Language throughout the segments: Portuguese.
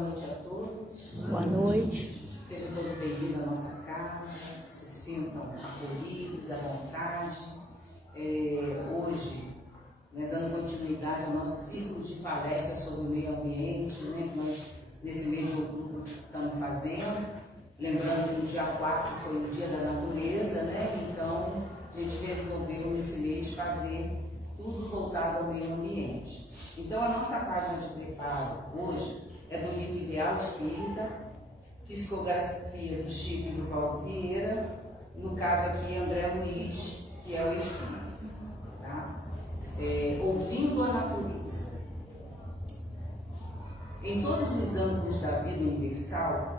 noite a todos. Boa noite. Sejam todos bem-vindos à nossa casa, se sintam acolhidos, à vontade. Hoje, dando continuidade ao nosso ciclo de palestras sobre o meio ambiente, que nós, nesse mês de outubro, estamos fazendo. Lembrando que no dia 4 foi o Dia da Natureza, então a gente resolveu nesse mês fazer tudo voltado ao meio ambiente. Então a nossa página de preparo hoje é do livro Ideal Espírita, psicografia do Chico e do Valdo Vieira, no caso aqui André Luiz, que é o Espírito. Tá? Ouvindo a natureza. Em todos os âmbitos da vida universal,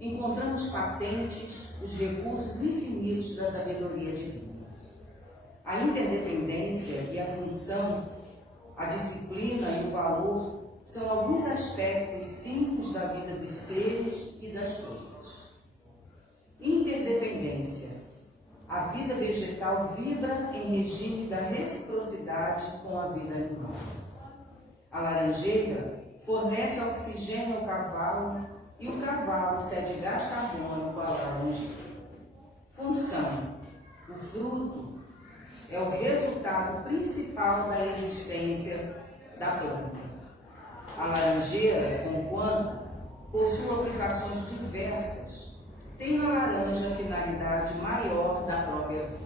encontramos patentes os recursos infinitos da sabedoria divina. A interdependência e a função, a disciplina e o valor são alguns aspectos simples da vida dos seres e das coisas. Interdependência. A vida vegetal vibra em regime da reciprocidade com a vida animal. A laranjeira fornece oxigênio ao cavalo e o cavalo cede gás carbônico à laranjeira. Função. O fruto é o resultado principal da existência da planta. A laranjeira, conquanto possui aplicações diversas, tem na laranja a finalidade maior da própria vida.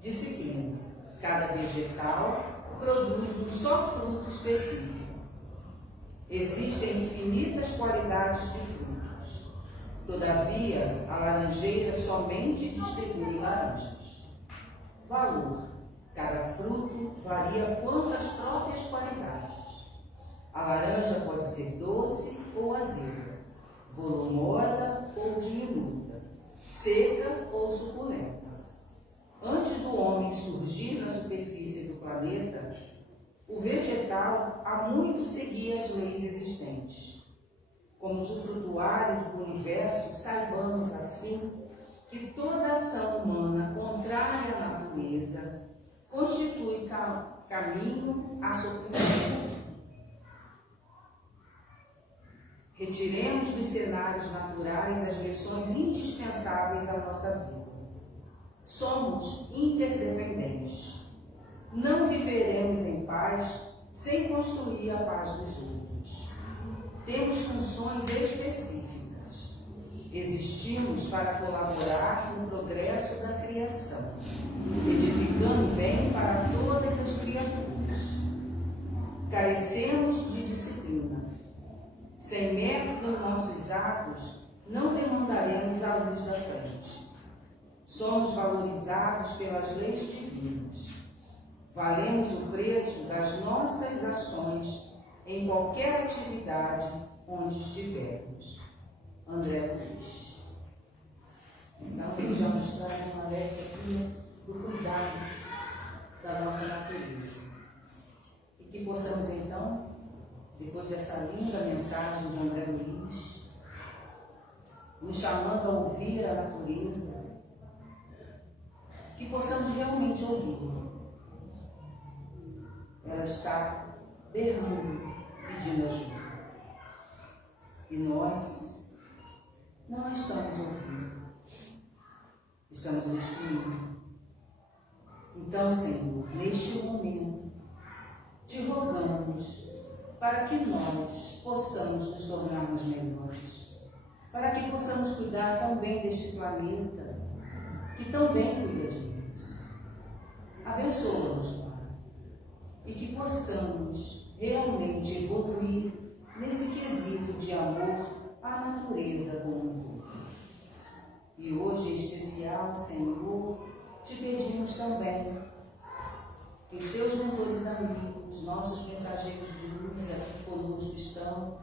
Disciplina. Cada vegetal produz um só fruto específico. Existem infinitas qualidades de frutos. Todavia, a laranjeira somente distribui laranjas. Valor. Cada fruto varia quanto às próprias qualidades. A laranja pode ser doce ou azeda, volumosa ou diminuta, seca ou suculenta. Antes do homem surgir na superfície do planeta, o vegetal há muito seguia as leis existentes. Como usufrutuários do universo, saibamos assim que toda ação humana contrária à natureza constitui caminho a sofrimento. Retiremos dos cenários naturais as lições indispensáveis à nossa vida. Somos interdependentes. Não viveremos em paz sem construir a paz dos outros. Temos funções específicas. Existimos para colaborar no progresso da criação, edificando bem para todas as criaturas. Carecemos de disciplina. Sem método em nossos atos, não demandaremos a luz da frente. Somos valorizados pelas leis divinas. Valemos o preço das nossas ações em qualquer atividade onde estivermos. André Luiz. Então, ele já nos traz um alerta aqui do cuidado da nossa natureza. E que possamos, então, depois dessa linda mensagem de André Luiz, nos chamando a ouvir a natureza, que possamos realmente ouvi-la. Ela está berrando, pedindo ajuda. E nós não a estamos ouvindo. Estamos destruindo. Então, Senhor, neste momento, te rogamos para que nós possamos nos tornarmos melhores, para que possamos cuidar também deste planeta, que também cuida de nós. Abençoa-nos, Pai, e que possamos realmente evoluir nesse quesito de amor à natureza como um todo. E hoje, em especial, Senhor, te pedimos também que os teus mentores amigos, nossos mensageiros de luz aqui conosco estão,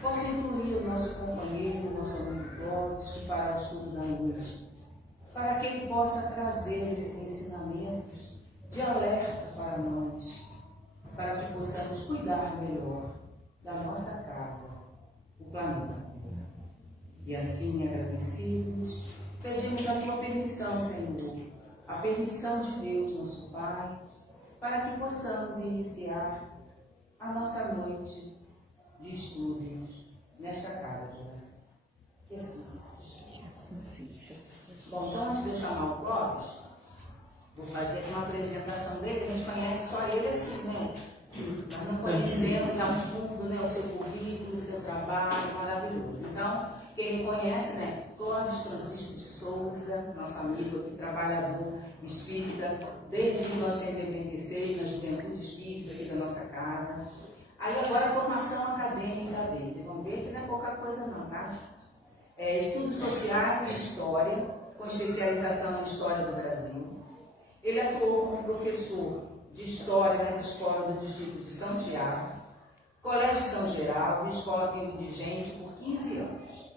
possam incluir o nosso companheiro, o nosso amigo Clóvis, que fará o estudo da noite, para que ele possa trazer esses ensinamentos de alerta para nós, para que possamos cuidar melhor da nossa casa, o planeta. E assim, agradecidos, pedimos a tua permissão, Senhor, a permissão de Deus, nosso Pai, para que possamos iniciar a nossa noite de estudos nesta casa de oração. Que assim seja. Bom, então antes de eu chamar o Clóvis, vou fazer uma apresentação dele. A gente conhece só ele assim, né? Nós não conhecemos a fundo, né, o seu currículo, o seu trabalho maravilhoso. Então, quem conhece, né? Clóvis Francisco de Souza, nosso amigo aqui, trabalhador espírita, desde 1986, na Juventude Espírita aqui da nossa casa. Aí agora a formação acadêmica dele. Vocês vão ver que não é pouca coisa não, tá, gente? Estudos sociais e história, com especialização na história do Brasil. Ele atuou como professor de História nas escolas do Distrito de São Tiago, Colégio São Geraldo e Escola Pinto de Gente por 15 anos.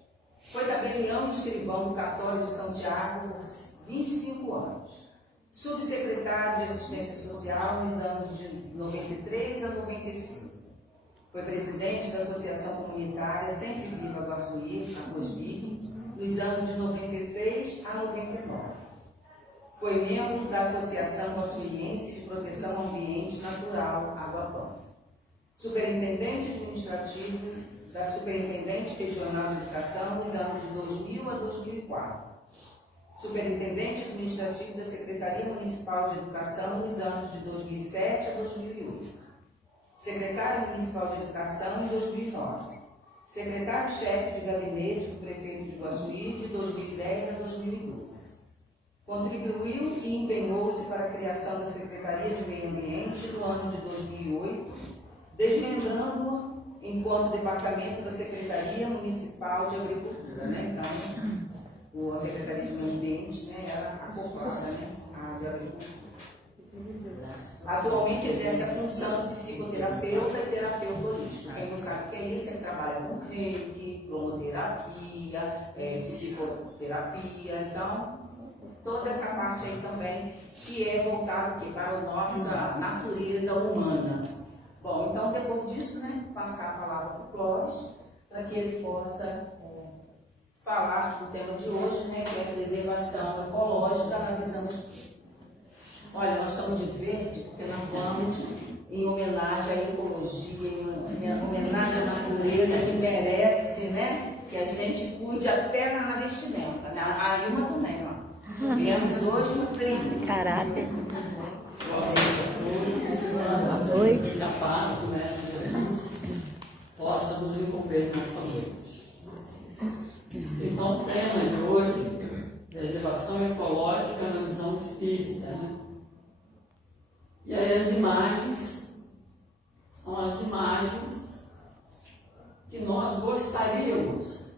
Foi tabelião e escrivão do Cartório de São Tiago por 25 anos. Subsecretário de Assistência Social nos anos de 93 a 95. Foi presidente da Associação Comunitária Sempre Viva Guaçuí, a COSBIC, nos anos de 96 a 99. Foi membro da Associação Guaçuiense de Proteção ao Ambiente Natural, Água-Pampa. Superintendente administrativo da Superintendente Regional de Educação nos anos de 2000 a 2004. Superintendente administrativo da Secretaria Municipal de Educação nos anos de 2007 a 2008. Secretário Municipal de Educação em 2009. Secretário-chefe de gabinete do prefeito de Guaçuí de 2010 a 2012. Contribuiu e empenhou-se para a criação da Secretaria de Meio Ambiente no ano de 2008, desmembrando-a enquanto departamento da Secretaria Municipal de Agricultura, né? Então, a Secretaria de Meio Ambiente, né, era acoplada, né, à de Agricultura. Atualmente exerce a função de psicoterapeuta e terapeuta holístico. Quem não sabe o que é isso, ele trabalha com reiki, cromoterapia, psicoterapia, então toda essa parte aí também que é voltada para a nossa natureza humana. Bom, então depois disso, né, passar a palavra para o Clóvis, para que ele possa falar do tema de hoje, né, que é a preservação ecológica na visão espírita. Olha, nós estamos de verde porque nós vamos em homenagem à ecologia, em homenagem à natureza que merece, né, que a gente cuide até na vestimenta, né? A Ilma também, ó. Viemos hoje no trilho. Caráter. Boa noite. Que a paz do Mestre Jesus possa nos envolver nesta noite. Então, o tema de hoje, preservação ecológica na visão espírita, né? E aí as imagens são as imagens que nós gostaríamos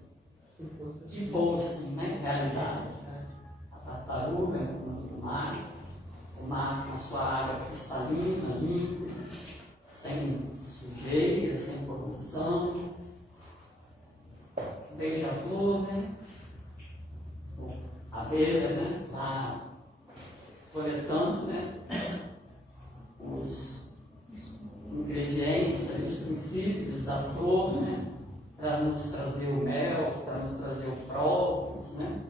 que fossem, né, realidade. A tartaruga no fundo do mar, o mar com a sua água cristalina, limpa, sem sujeira, sem poluição, beija-flor, né? A abelha, né? Lá coletando, né? Os ingredientes, os princípios da flor, né? Para nos trazer o mel, para nos trazer o própolis, né?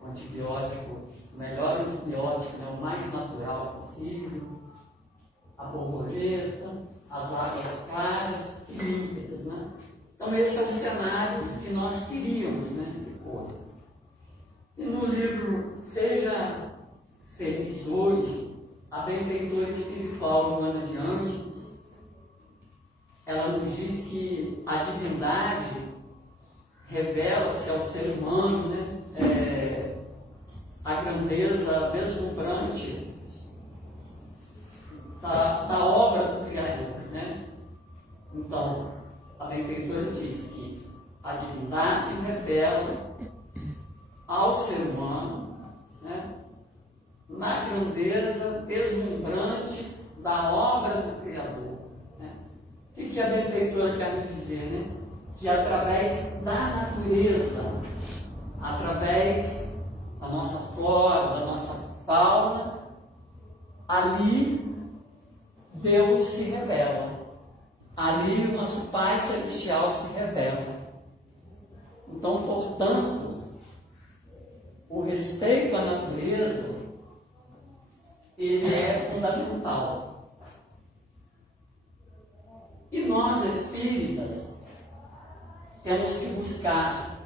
O antibiótico, o melhor antibiótico, né? O mais natural possível, a borboleta, as águas claras e límpidas, né? Então esse é o cenário que nós queríamos, né, que fosse. E no livro Seja Feliz Hoje, a benfeitora espiritual Joana de Ângeles, ela nos diz que a divindade revela-se ao ser humano, né, a grandeza deslumbrante da obra do Criador, né? Então, a benfeitora diz que a divindade revela ao ser humano, né, na grandeza deslumbrante da obra do Criador. Né? O que a benfeitora quer nos dizer? Né? Que através da natureza, através da nossa flora, da nossa fauna, ali Deus se revela. Ali o nosso Pai Celestial se revela. Então, portanto, o respeito à natureza, ele é fundamental. E nós, espíritas, temos que buscar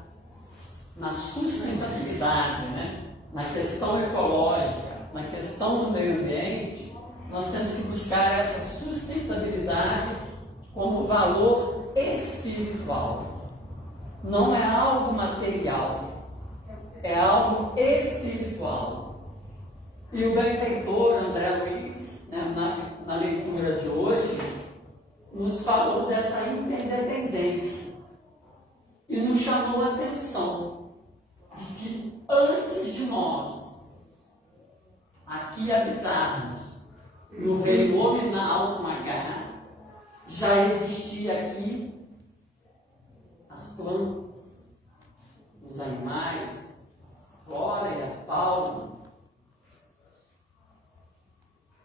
na sustentabilidade, né? Na questão ecológica, na questão do meio ambiente, nós temos que buscar essa sustentabilidade como valor espiritual. Não é algo material, é algo espiritual. E o benfeitor André Luiz, né, na leitura de hoje, nos falou dessa interdependência e nos chamou a atenção de que antes de nós aqui habitarmos no reino nominal com H, já existia aqui as plantas, os animais, a flora e a fauna.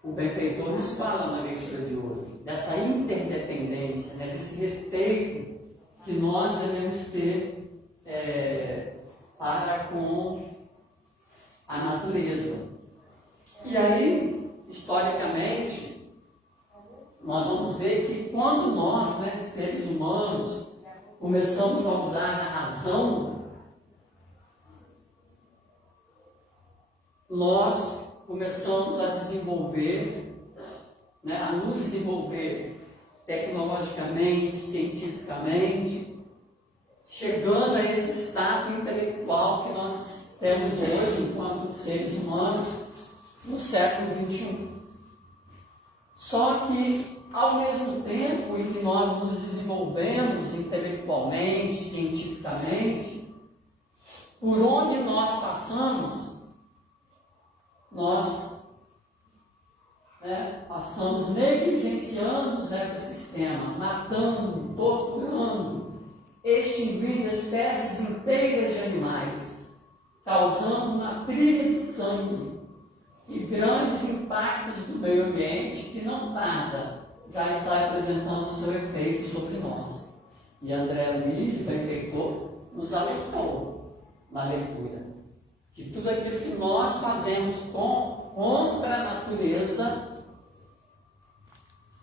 O benfeitor nos fala na leitura de hoje dessa interdependência, né, desse respeito que nós devemos ter para com a natureza. E aí, historicamente, nós vamos ver que quando nós, né, seres humanos, começamos a usar a razão, nós começamos a desenvolver, né, a nos desenvolver tecnologicamente, cientificamente, chegando a esse estado intelectual que nós temos hoje, enquanto seres humanos, no século XXI. Só que, ao mesmo tempo em que nós nos desenvolvemos intelectualmente, cientificamente, por onde nós passamos, nós passamos negligenciando os ecossistemas, matando, torturando, extinguindo espécies inteiras de animais, causando uma trilha de sangue e grandes impactos do meio ambiente que não tarda já está apresentando o seu efeito sobre nós. E André Luiz, o benfeitor, nos alertou na leitura que tudo aquilo que nós fazemos contra a natureza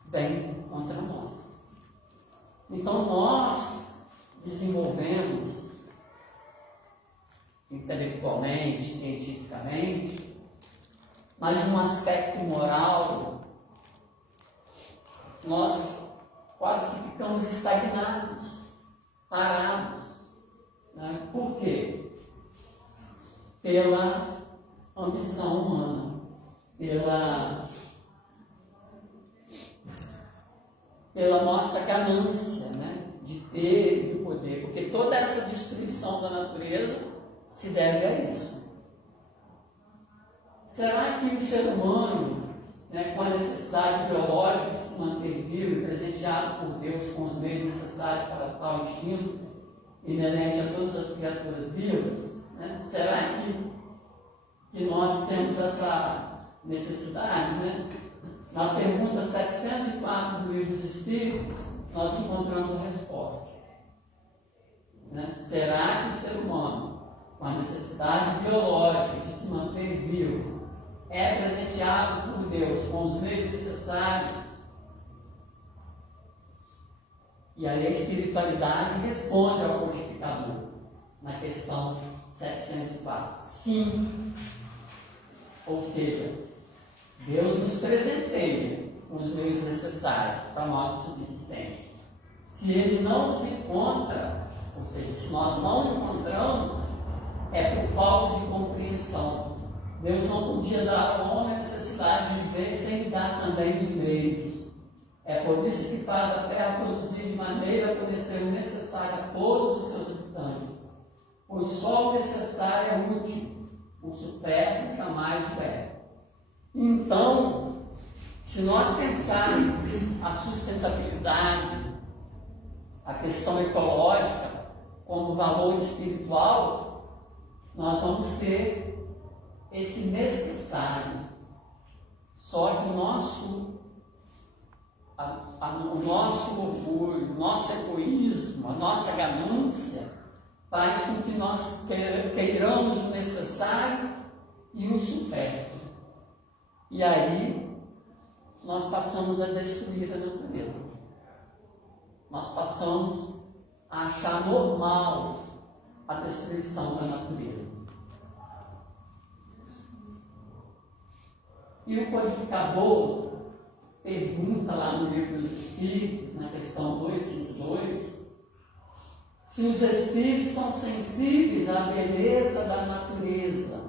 vem contra nós. Então nós desenvolvemos intelectualmente, cientificamente, mas num aspecto moral, nós quase que ficamos estagnados, parados. Né? Por quê? Pela ambição humana, pela nossa ganância, né? De ter e de poder, porque toda essa destruição da natureza se deve a isso. Será que o ser humano, né, com a necessidade biológica de se manter vivo e presenteado por Deus com os meios necessários para tal instinto inerente a todas as criaturas vivas, né, será que nós temos essa necessidade? Né? Na pergunta 704 do Livro dos Espíritos, nós encontramos a resposta. Né? Será que o ser humano, com a necessidade biológica de se manter vivo, é presenteado por Deus com os meios necessários? E aí a espiritualidade responde ao codificador na questão 704. Sim. Ou seja, Deus nos presenteia com os meios necessários para a nossa subsistência. Se Ele não nos encontra, ou seja, se nós não encontramos, é por falta de compreensão. Deus não podia dar ao homem a necessidade de viver sem lhe dar também os meios. É por isso que faz a terra produzir de maneira a fornecer o necessário a todos os seus habitantes. Pois só o necessário é útil, o supérfluo jamais o é. Então, se nós pensarmos a sustentabilidade, a questão ecológica como valor espiritual, nós vamos ter esse necessário. Só que o nosso orgulho, o nosso egoísmo, a nossa ganância faz com que nós queiramos o necessário e o supérfluo. E aí nós passamos a destruir a natureza. nós passamos a achar normal a destruição da natureza. E o codificador pergunta lá no Livro dos Espíritos, na questão 252, se os espíritos são sensíveis à beleza da natureza.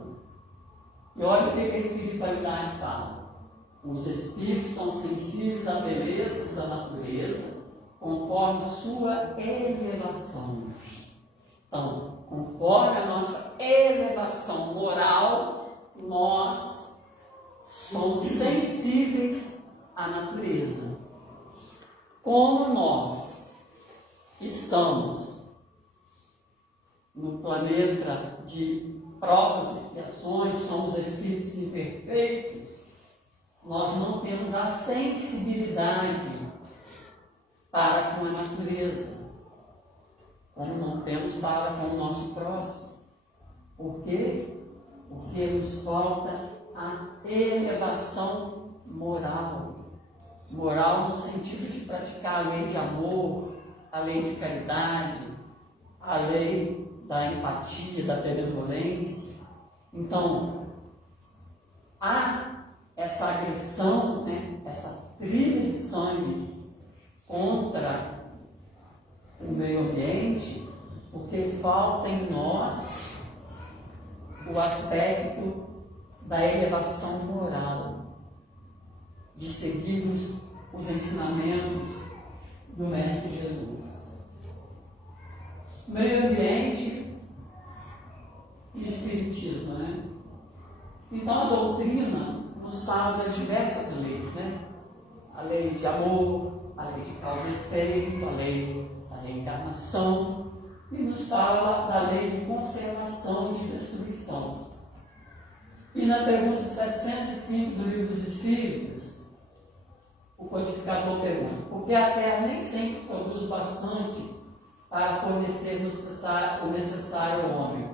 E olha o que a espiritualidade fala. Os espíritos são sensíveis à beleza da natureza conforme sua elevação. Então, conforme a nossa elevação moral, nós somos sensíveis à natureza. Como nós estamos no planeta de provas e expiações, somos espíritos imperfeitos, nós não temos a sensibilidade para com a natureza, como não temos para com o nosso próximo. Por quê? Porque nos falta a elevação moral. Moral no sentido de praticar a lei de amor, a lei de caridade, a lei da empatia, da benevolência. Então, há essa agressão, essa trilha de sangue contra o meio ambiente, porque falta em nós o aspecto da elevação moral, de seguirmos os ensinamentos do Mestre Jesus. Meio ambiente e espiritismo, Então a doutrina nos fala das diversas leis, A lei de amor, a lei de causa e efeito, a lei da reencarnação, e nos fala da lei de conservação e de destruição. E na pergunta 705 do Livro dos Espíritos, o codificador pergunta: por que a Terra nem sempre produz bastante para fornecer o necessário ao homem?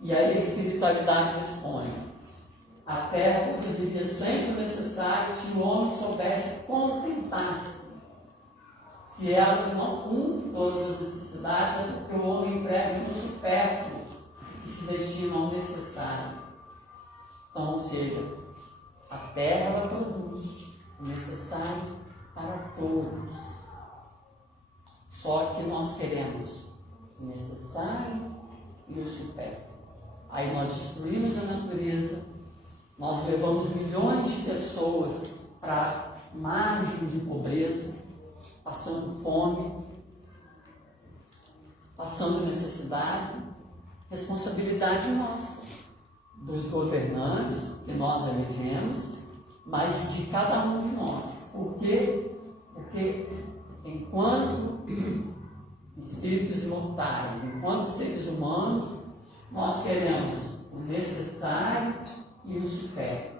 E aí a espiritualidade responde: a Terra produziria sempre o necessário se o homem soubesse contentar-se. Se ela não cumpre todas as necessidades, é porque o homem emprega no supérfluo que se destina ao necessário. Então, ou seja, a Terra ela produz o necessário para todos. Só que nós queremos o necessário e o supérfluo. Aí nós destruímos a natureza, nós levamos milhões de pessoas para margem de pobreza, passando fome, passando necessidade. Responsabilidade nossa, dos governantes que nós elegemos, mas de cada um de nós. Por quê? Porque enquanto espíritos imortais, enquanto seres humanos, nós queremos o necessário e o supérfluo.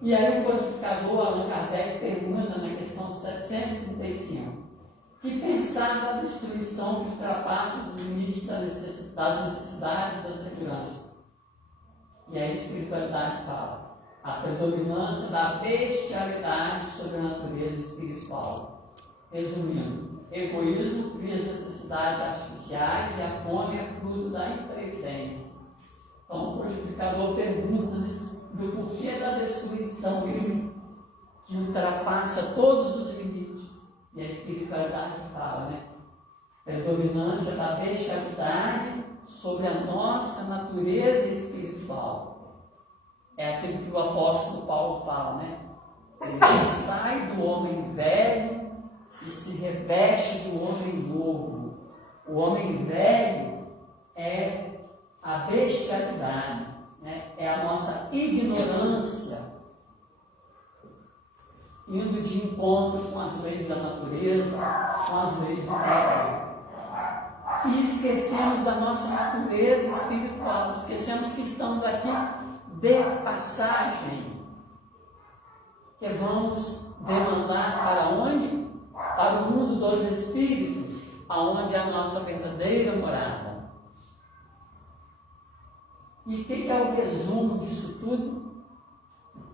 E aí o codificador Allan Kardec pergunta na questão 735: que pensar da destruição que ultrapassa os limites das necessidades e da segurança? E aí a espiritualidade fala: a predominância da bestialidade sobre a natureza espiritual. Resumindo, egoísmo cria as necessidades artificiais e a fome é fruto da imprevidência. Então o codificador pergunta do porquê da destruição que ultrapassa todos os limites. E a espiritualidade fala, predominância da bestialidade sobre a nossa natureza espiritual. É aquilo que o apóstolo Paulo fala, Ele sai do homem velho e se reveste do homem novo. O homem velho é a bestialidade, é a nossa ignorância, indo de encontro com as leis da natureza, com as leis do mundo. E esquecemos da nossa natureza espiritual, esquecemos que estamos aqui de passagem, que vamos demandar para onde? Para o mundo dos espíritos, aonde é a nossa verdadeira morada. E o que é o resumo disso tudo?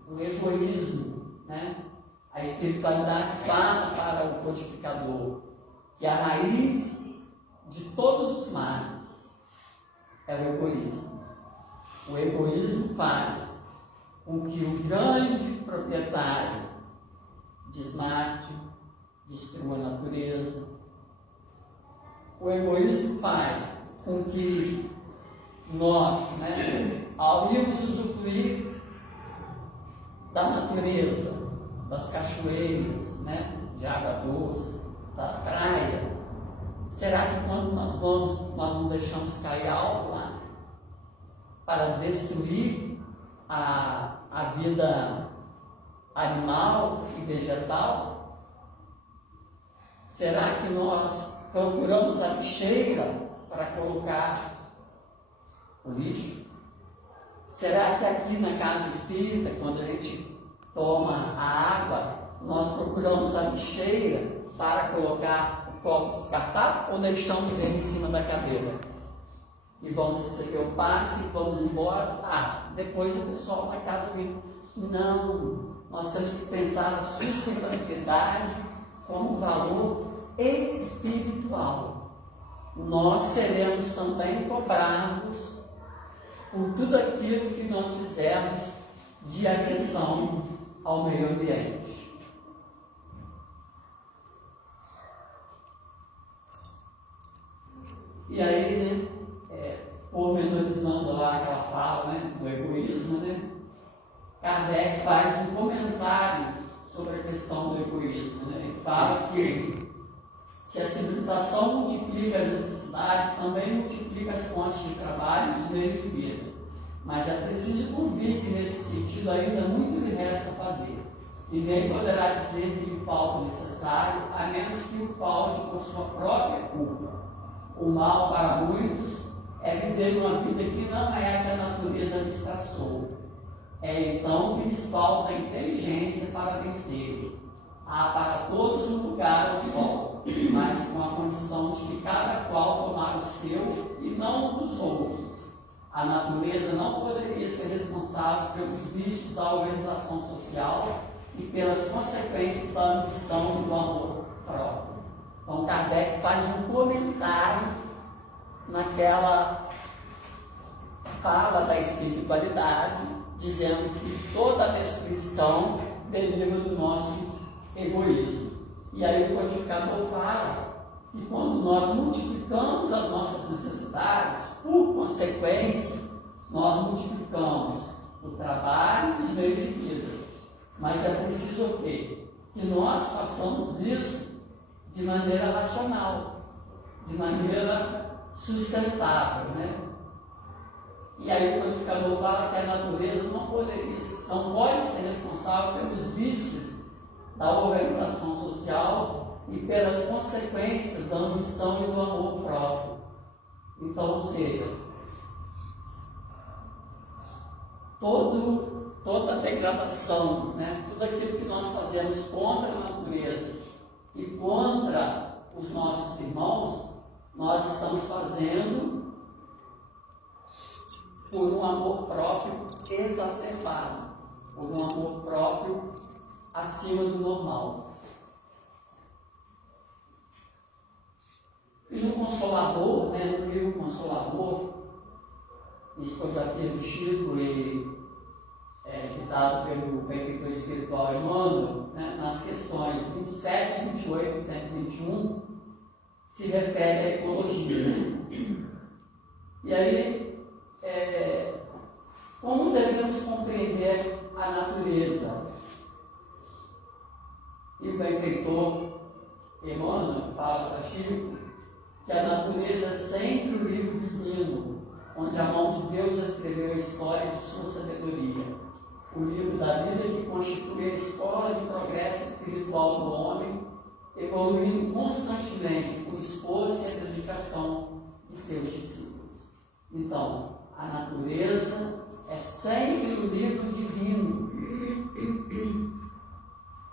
O egoísmo, A espiritualidade fala para o codificador que a raiz de todos os males é o egoísmo. O egoísmo faz com que o grande proprietário desmate, destrua a natureza. O egoísmo faz com que nós, ao irmos usufruir da natureza, das cachoeiras, de água doce, da praia, será que quando nós vamos, nós não deixamos cair algo lá para destruir a vida animal e vegetal? Será que nós procuramos a lixeira para colocar o lixo? Será que aqui na casa espírita, quando a gente toma a água, nós procuramos a lixeira para colocar o copo descartável ou deixamos ele em cima da cadeira? E vamos receber o passe, vamos embora, depois o pessoal da casa vem. Não, nós temos que pensar a sustentabilidade como valor espiritual. Nós seremos também cobrados por tudo aquilo que nós fizermos de agressão ao meio ambiente. E aí, pormenorizando lá aquela fala, do egoísmo, Kardec faz um comentário sobre a questão do egoísmo. Ele fala que se a civilização multiplica as necessidades, também multiplica as fontes de trabalho e os meios de vida. Mas é preciso convir que nesse sentido ainda muito lhe resta fazer. Ninguém poderá dizer que lhe falta o necessário, a menos que o falte por sua própria culpa. O mal para muitos é viver uma vida que não é a que a natureza lhes traçou. É então que lhes falta a inteligência para vencer. Há para todos um lugar ao sol, mas com a condição de que cada qual tomar o seu e não o dos outros. A natureza não poderia ser responsável pelos vícios da organização social e pelas consequências da ambição e do amor próprio. Então, Kardec faz um comentário naquela fala da espiritualidade, dizendo que toda a destruição deriva do nosso egoísmo. E aí o codificador fala que quando nós multiplicamos as nossas necessidades, por consequência, nós multiplicamos o trabalho e os meios de vida. Mas é preciso o quê? Que nós façamos isso de maneira racional, de maneira sustentável, E aí o codificador fala que a natureza não pode ser responsável pelos vícios da organização social e pelas consequências da ambição e do amor próprio. Então, ou seja, toda a degradação, tudo aquilo que nós fazemos contra a natureza e contra os nossos irmãos, nós estamos fazendo por um amor próprio exacerbado, por um amor próprio acima do normal. E no Consolador, no livro Consolador, discografia do Chico e ditado pelo benfeitor espiritual Emmanuel, nas questões 27, 28 e 121, se refere à ecologia. E aí, como devemos compreender a natureza? E o benfeitor Emmanuel fala para Chico que a natureza é sempre o livro divino, onde a mão de Deus escreveu a história de sua sabedoria. O livro da vida que constitui a escola de progresso espiritual do homem, evoluindo constantemente o esforço e a dedicação de seus discípulos. Então, a natureza é sempre o livro divino,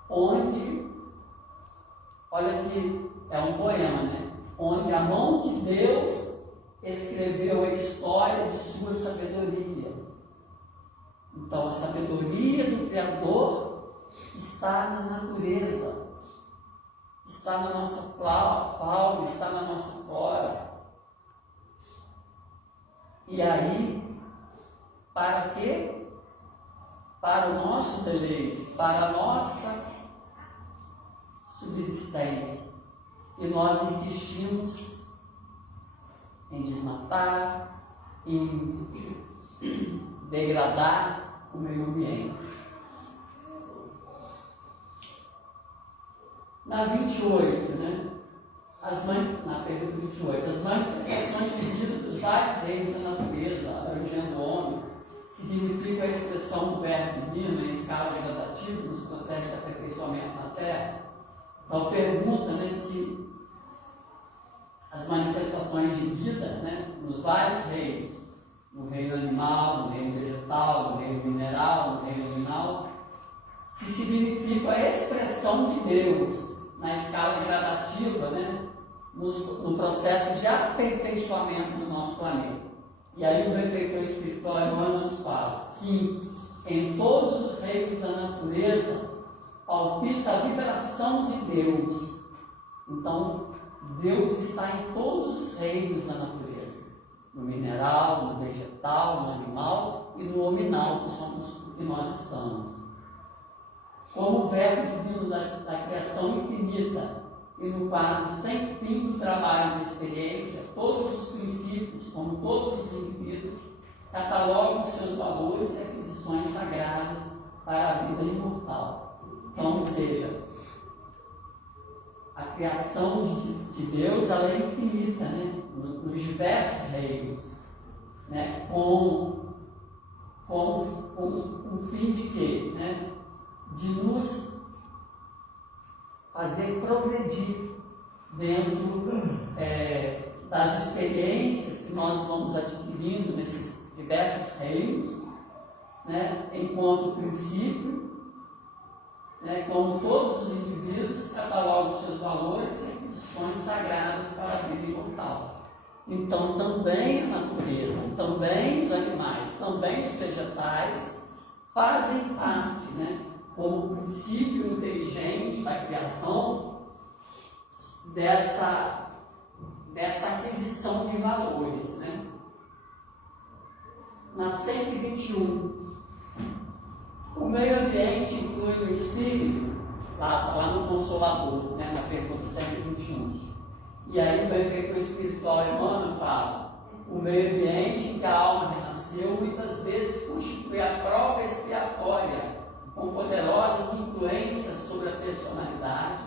onde, olha aqui, é um poema, onde a mão de Deus escreveu a história de sua sabedoria. Então, a sabedoria do Criador está na natureza, está na nossa fauna, está na nossa flora. E aí, para quê? Para o nosso deleite, para a nossa subsistência. E nós insistimos em desmatar, em degradar o meio ambiente. Na 28, na pergunta 28, as manifestações de vida dos vários reinos da natureza, abrangendo o homem, significa a expressão do verbo divino em escala gradativa nos processos de aperfeiçoamento na Terra. Então pergunta se as manifestações de vida nos vários reinos, no reino animal, no reino vegetal, no reino mineral, no reino animal, se significa a expressão de Deus na escala gradativa, no processo de aperfeiçoamento do nosso planeta. E aí o benfeitor espiritual Emmanuel nos fala: sim, em todos os reinos da natureza palpita a vibração de Deus. Então, Deus está em todos os reinos da natureza, no mineral, no vegetal, no animal e no hominal, que nós estamos. Como o verbo divino da criação infinita e no quadro sem fim do trabalho de experiência, todos os princípios, como todos os indivíduos, catalogam seus valores e aquisições sagradas para a vida imortal. Então, ou seja, a criação de Deus ela é infinita, nos diversos reinos, com um fim de quê? De nos fazer progredir dentro das experiências que nós vamos adquirindo nesses diversos reinos, enquanto princípio, como todos os indivíduos catalogam seus valores e aquisições sagradas para a vida imortal. Então, também a natureza, também os animais, também os vegetais fazem parte, como princípio inteligente da criação, dessa aquisição de valores. Na 121, o meio ambiente inclui no espírito, lá no Consolador, na pergunta 121. E aí o benfeitor espiritual Emmanuel fala: o meio ambiente em que a alma renasceu muitas vezes constitui a prova expiatória, com poderosas influências sobre a personalidade,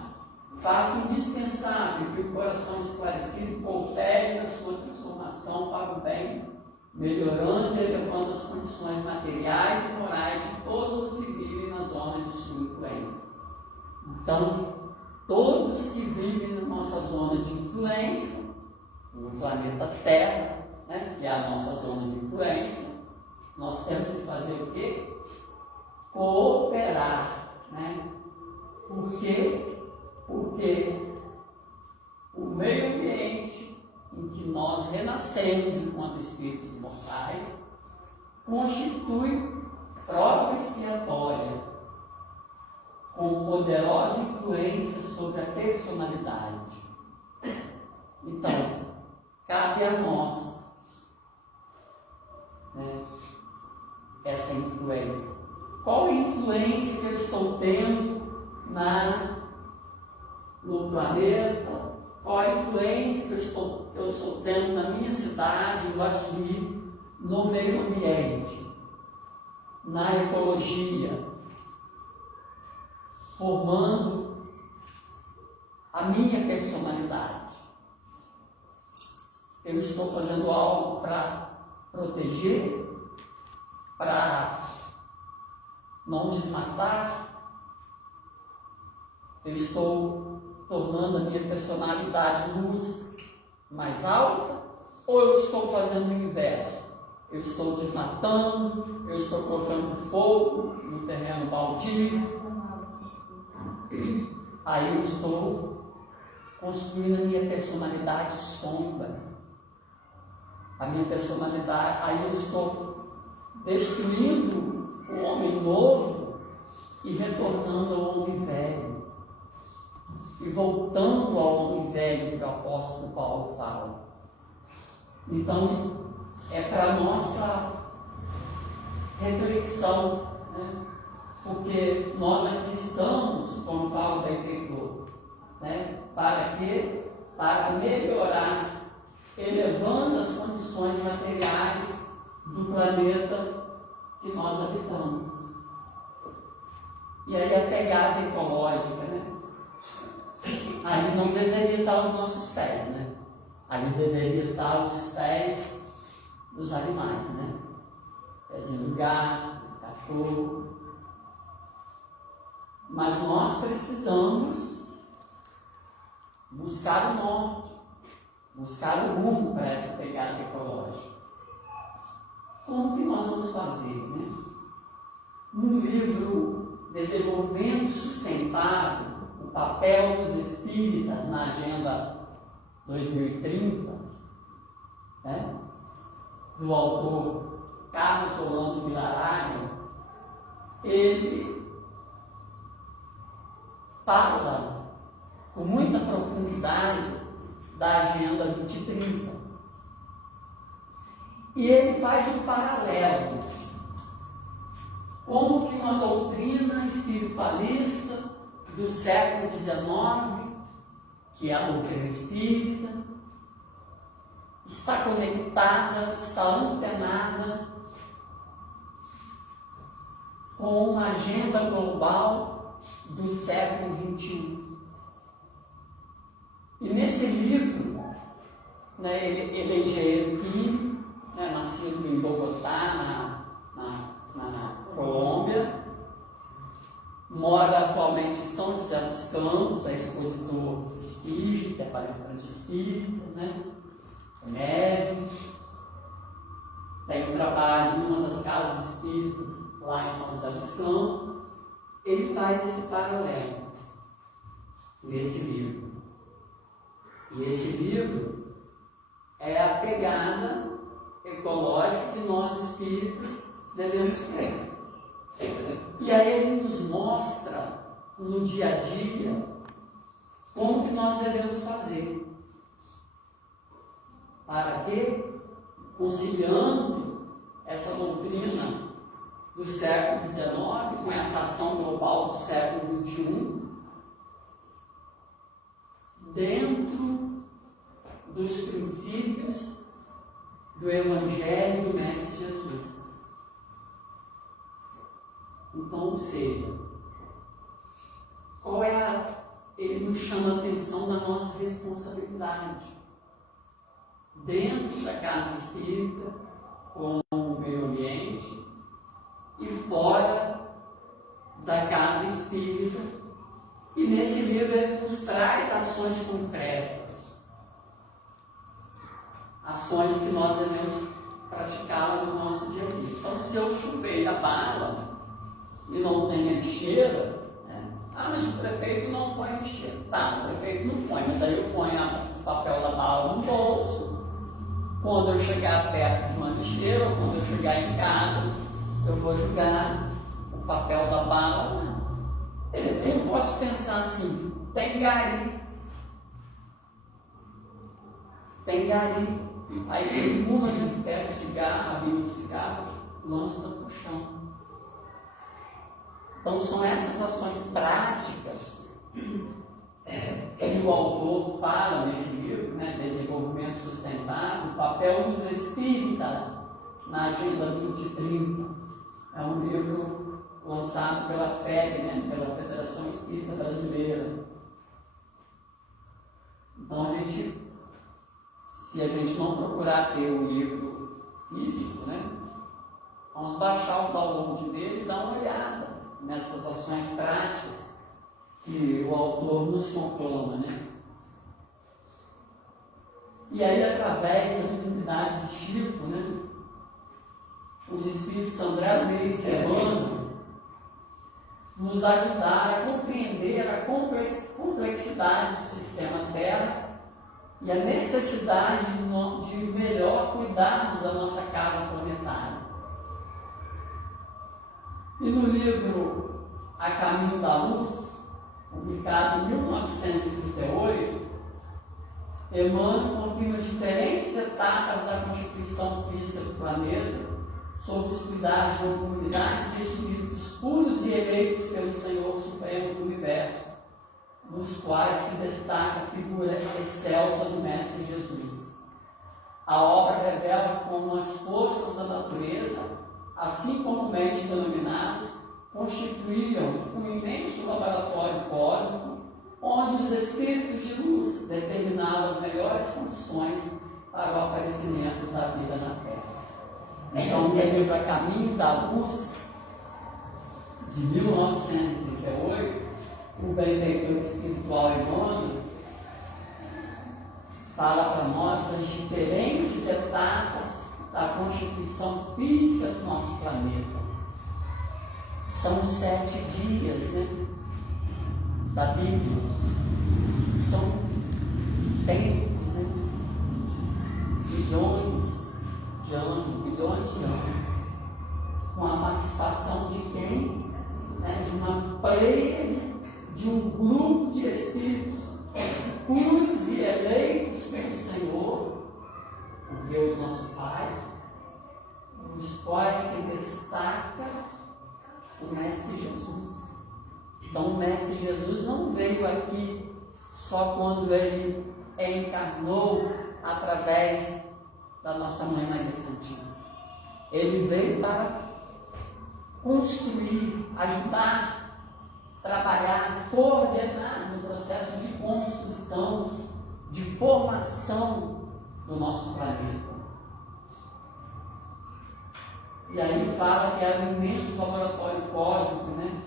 faz indispensável que o coração esclarecido coopere na sua transformação para o bem, melhorando e elevando as condições materiais e morais de todos os que vivem na zona de sua influência. Então, todos que vivem na nossa zona de influência, no planeta Terra, que é a nossa zona de influência, nós temos que fazer o quê? Cooperar, Por quê? Porque o meio ambiente em que nós renascemos enquanto espíritos imortais constitui prova expiatória com poderosa influência sobre a personalidade. Então, cabe a nós essa influência. Qual a influência que eu estou tendo no planeta? Qual a influência que eu estou tendo na minha cidade, no Açuí, no meio ambiente, na ecologia, formando a minha personalidade? Eu estou fazendo algo para proteger, para não desmatar? Eu estou tornando a minha personalidade luz mais alta? Ou eu estou fazendo o inverso? Eu estou desmatando, eu estou colocando fogo no terreno baldio, aí eu estou construindo a minha personalidade sombra, a minha personalidade, aí eu estou destruindo o homem novo e retornando ao homem velho, e voltando ao homem velho que o apóstolo Paulo fala. Então, é para a nossa reflexão, né? Porque nós aqui estamos, como Paulo da efetuou, né? Para quê? Para melhorar, elevando as condições materiais do planeta que nós habitamos. E aí a pegada ecológica, né? Ali não deveria estar os nossos pés, né? Ali deveria estar os pés dos animais, né? Pezinho do gato, do cachorro. Mas nós precisamos buscar o norte, buscar o rumo para essa pegada ecológica. Como que nós vamos fazer, né? No livro Desenvolvimento Sustentável, o papel dos espíritas na Agenda 2030, né? Do autor Carlos Orlando Villaragno, ele fala com muita profundidade da Agenda 2030. E ele faz um paralelo. Como que uma doutrina espiritualista do século XIX, que é a doutrina espírita, está conectada, está antenada com uma agenda global do século XXI. E nesse livro, né, ele é engenheiro químico, né, nascido em Bogotá, na Colômbia, mora atualmente em São José dos Campos, é expositor espírita, é palestrante espírita, né, é médium, tem um trabalho em uma das casas espíritas lá em São José dos Campos. Ele faz esse paralelo nesse livro. E esse livro é a pegada ecológica que nós espíritas devemos ter. E aí ele nos mostra no dia a dia como que nós devemos fazer. Para que, conciliando essa doutrina do século XIX com essa ação global do século XXI, dentro dos princípios do Evangelho do Mestre Jesus. Então, ou seja, ele nos chama a atenção da nossa responsabilidade dentro da casa espírita, com o meio ambiente, e fora da casa espírita. E nesse livro ele nos traz ações concretas, ações que nós devemos praticá-las no nosso dia a dia. Então, se eu chupei a bala e não tenho lixeira, né? Mas o prefeito não põe lixeira. Tá, o prefeito não põe, mas aí eu ponho o papel da bala no bolso. Quando eu chegar perto de uma lixeira, ou quando eu chegar em casa, eu vou jogar o papel da bala lá. Eu posso pensar assim, tem gari. Aí ele fuma, né? Pega o cigarro, abre o cigarro, lança no chão. Então são essas ações práticas que o autor fala nesse livro, né? Desenvolvimento Sustentável, o papel dos espíritas na Agenda 2030. É um livro lançado pela FEB, né? Pela Federação Espírita Brasileira. Então se a gente não procurar ter um livro físico, né? Vamos baixar o download dele e dar uma olhada nessas ações práticas que o autor nos conclama, né? E aí, através da mediunidade de Chico, né? Os espíritos André Luiz e Emmanuel nos ajudaram a compreender a complexidade do sistema Terra e a necessidade de melhor cuidarmos da nossa casa planetária. E no livro A Caminho da Luz, publicado em 1938, Emmanuel confirma diferentes etapas da constituição física do planeta sob os cuidados de uma comunidade de espíritos puros e eleitos pelo Senhor Supremo do Universo, nos quais se destaca a figura excelsa do Mestre Jesus. A obra revela como as forças da natureza, assim comumente denominadas, constituíam um imenso laboratório cósmico, onde os espíritos de luz determinavam as melhores condições para o aparecimento da vida na Terra. Então, no livro A Caminho da Luz, de 1938, o benfeitor espiritual Emmanuel fala para nós as diferentes etapas da constituição física do nosso planeta. São 7 dias, né, da Bíblia. São tempos, né? Bilhões de anos, com a participação de quem? Né? De uma pleia, de um grupo de espíritos puros e eleitos pelo Senhor, o Deus nosso Pai, nos quais se destaca o Mestre Jesus. Então, o Mestre Jesus não veio aqui só quando ele encarnou através da nossa Mãe Maria Santíssima. Ele veio para construir, ajudar, trabalhar, coordenar no processo de construção, de formação do nosso planeta. E aí fala que era um imenso laboratório cósmico, né?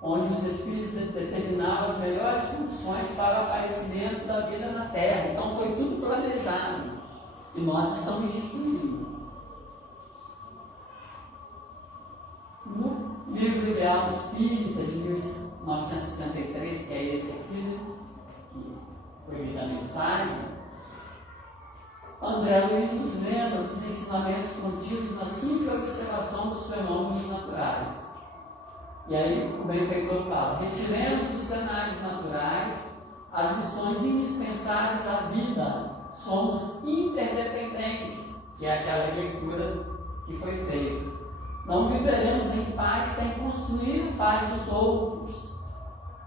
Onde os espíritos determinavam as melhores condições para o aparecimento da vida na Terra. Então foi tudo planejado e nós estamos destruindo. No livro Ideal Espírita de 1963, que é esse aqui, que foi lido a mensagem, André Luiz nos lembra dos ensinamentos contidos na simples observação dos fenômenos naturais. E aí o benfeitor fala: retiremos dos cenários naturais as lições indispensáveis à vida. Somos interdependentes, que é aquela leitura que foi feita. Não viveremos em paz sem construir a paz dos outros.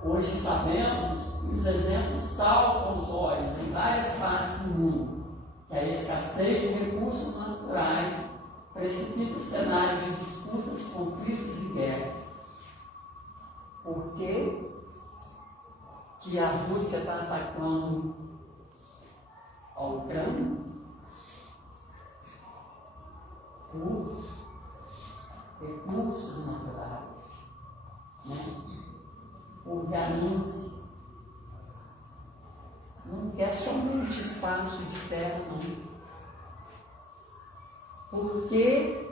Hoje sabemos, e os exemplos saltam os olhos em várias partes do mundo, que a escassez de recursos naturais precipita cenários de disputas, conflitos e guerras. Por que a Rússia está atacando a Ucrânia? Por recursos naturais, né? Por ganância. Não quer somente espaço de terra, não. Por que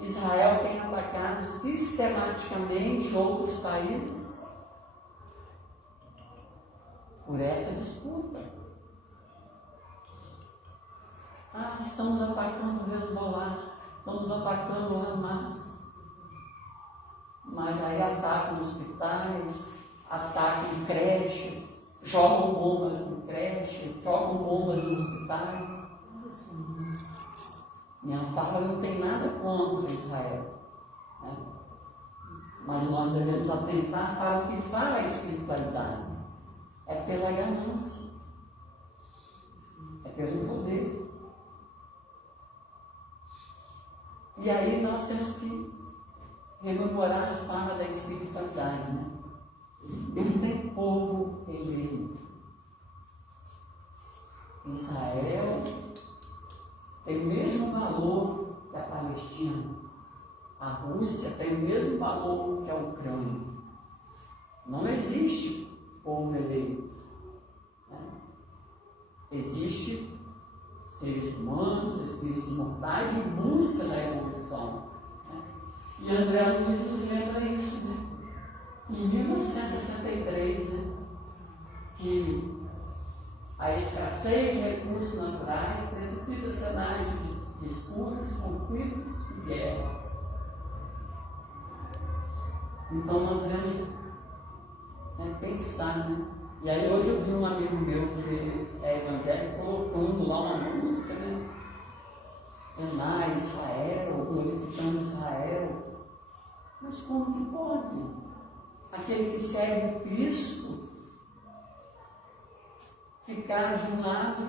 Israel tem atacado sistematicamente outros países? Por essa disputa. Estamos atacando o Hezbollah, estamos atacando o Hamas. Mas aí atacam hospitais, atacam creches, jogam bombas em creches, jogam bombas em hospitais. Minha fala não tem nada contra Israel, né? Mas nós devemos atentar para o que fala a espiritualidade. É pela ganância, é pelo poder. E aí nós temos que rememorar a fala da espiritualidade, né? Não tem povo eleito. Israel tem o mesmo valor que a Palestina. A Rússia tem o mesmo valor que a Ucrânia. Não existe povo eleito, né? Existe seres humanos, espíritos mortais em busca da evolução, né? E André Luiz nos lembra isso, né? Em 1963, né? Que a escassez de recursos naturais precipita cenários de disputas, conflitos e guerras. Então nós devemos pensar, né? E aí hoje eu vi um amigo meu que é evangélico colocando lá uma música, né? Amar Israel, glorificando Israel. Mas como que pode? Aquele que serve Cristo ficar de um lado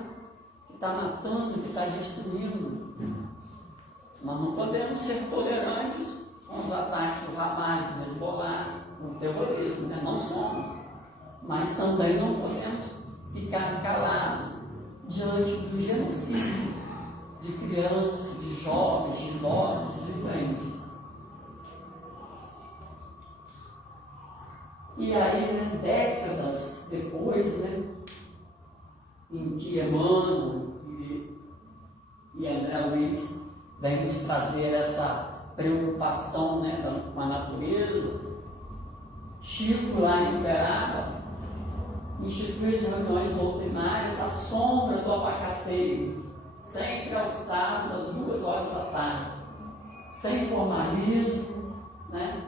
que está matando, que está destruindo. Nós não podemos ser tolerantes com os ataques do Hamas, do Hezbollah, com o terrorismo, né? Não somos. Mas também não podemos ficar calados diante do genocídio de crianças, de jovens, de idosos, de doentes. E aí, né, décadas depois, né, em que Emmanuel e André Luiz vêm nos trazer essa preocupação, né, com a natureza, Chico, lá em Uberaba, institui as reuniões doutrinárias à sombra do abacateiro, sempre aos sábados, às 2 da tarde, sem formalismo, né?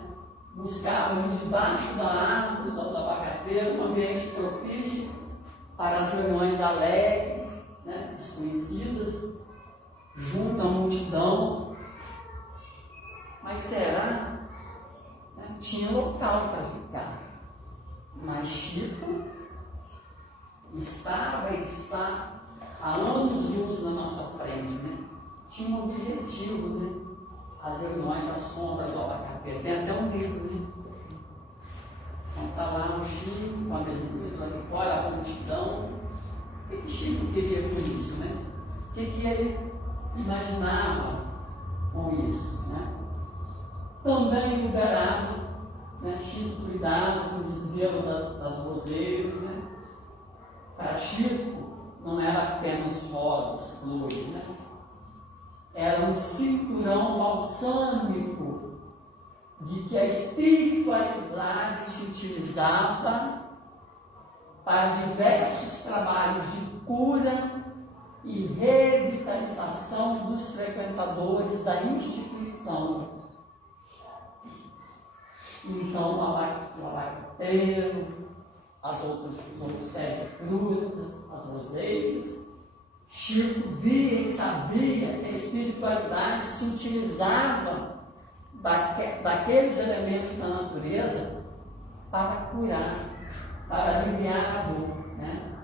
Buscavam debaixo da árvore do abacateiro um ambiente propício para as reuniões alegres, né? Desconhecidas, junto à multidão. Mas será? Né? Tinha local para ficar. Mas Chico estava e está há anos-luz na nossa frente, né? Tinha um objetivo, né? As reuniões à sombra do abacateiro. Tem até um livro, né? Então está lá o Chico, com a mesinha lá de fora, a multidão. O que Chico queria com isso, né? O que ele imaginava com isso, né? Também Uberaba, né? Chico cuidava com o desvelo das roseiras, né? Para Chico, não era apenas rosas, flores, né? Era um cinturão balsâmico de que a espiritualidade se utilizava para diversos trabalhos de cura e revitalização dos frequentadores da instituição. Então, o abacateiro, os outros pés de frutas, as roseiras. Chico via e sabia que a espiritualidade se utilizava daqueles elementos da natureza para curar, para aliviar a dor, né?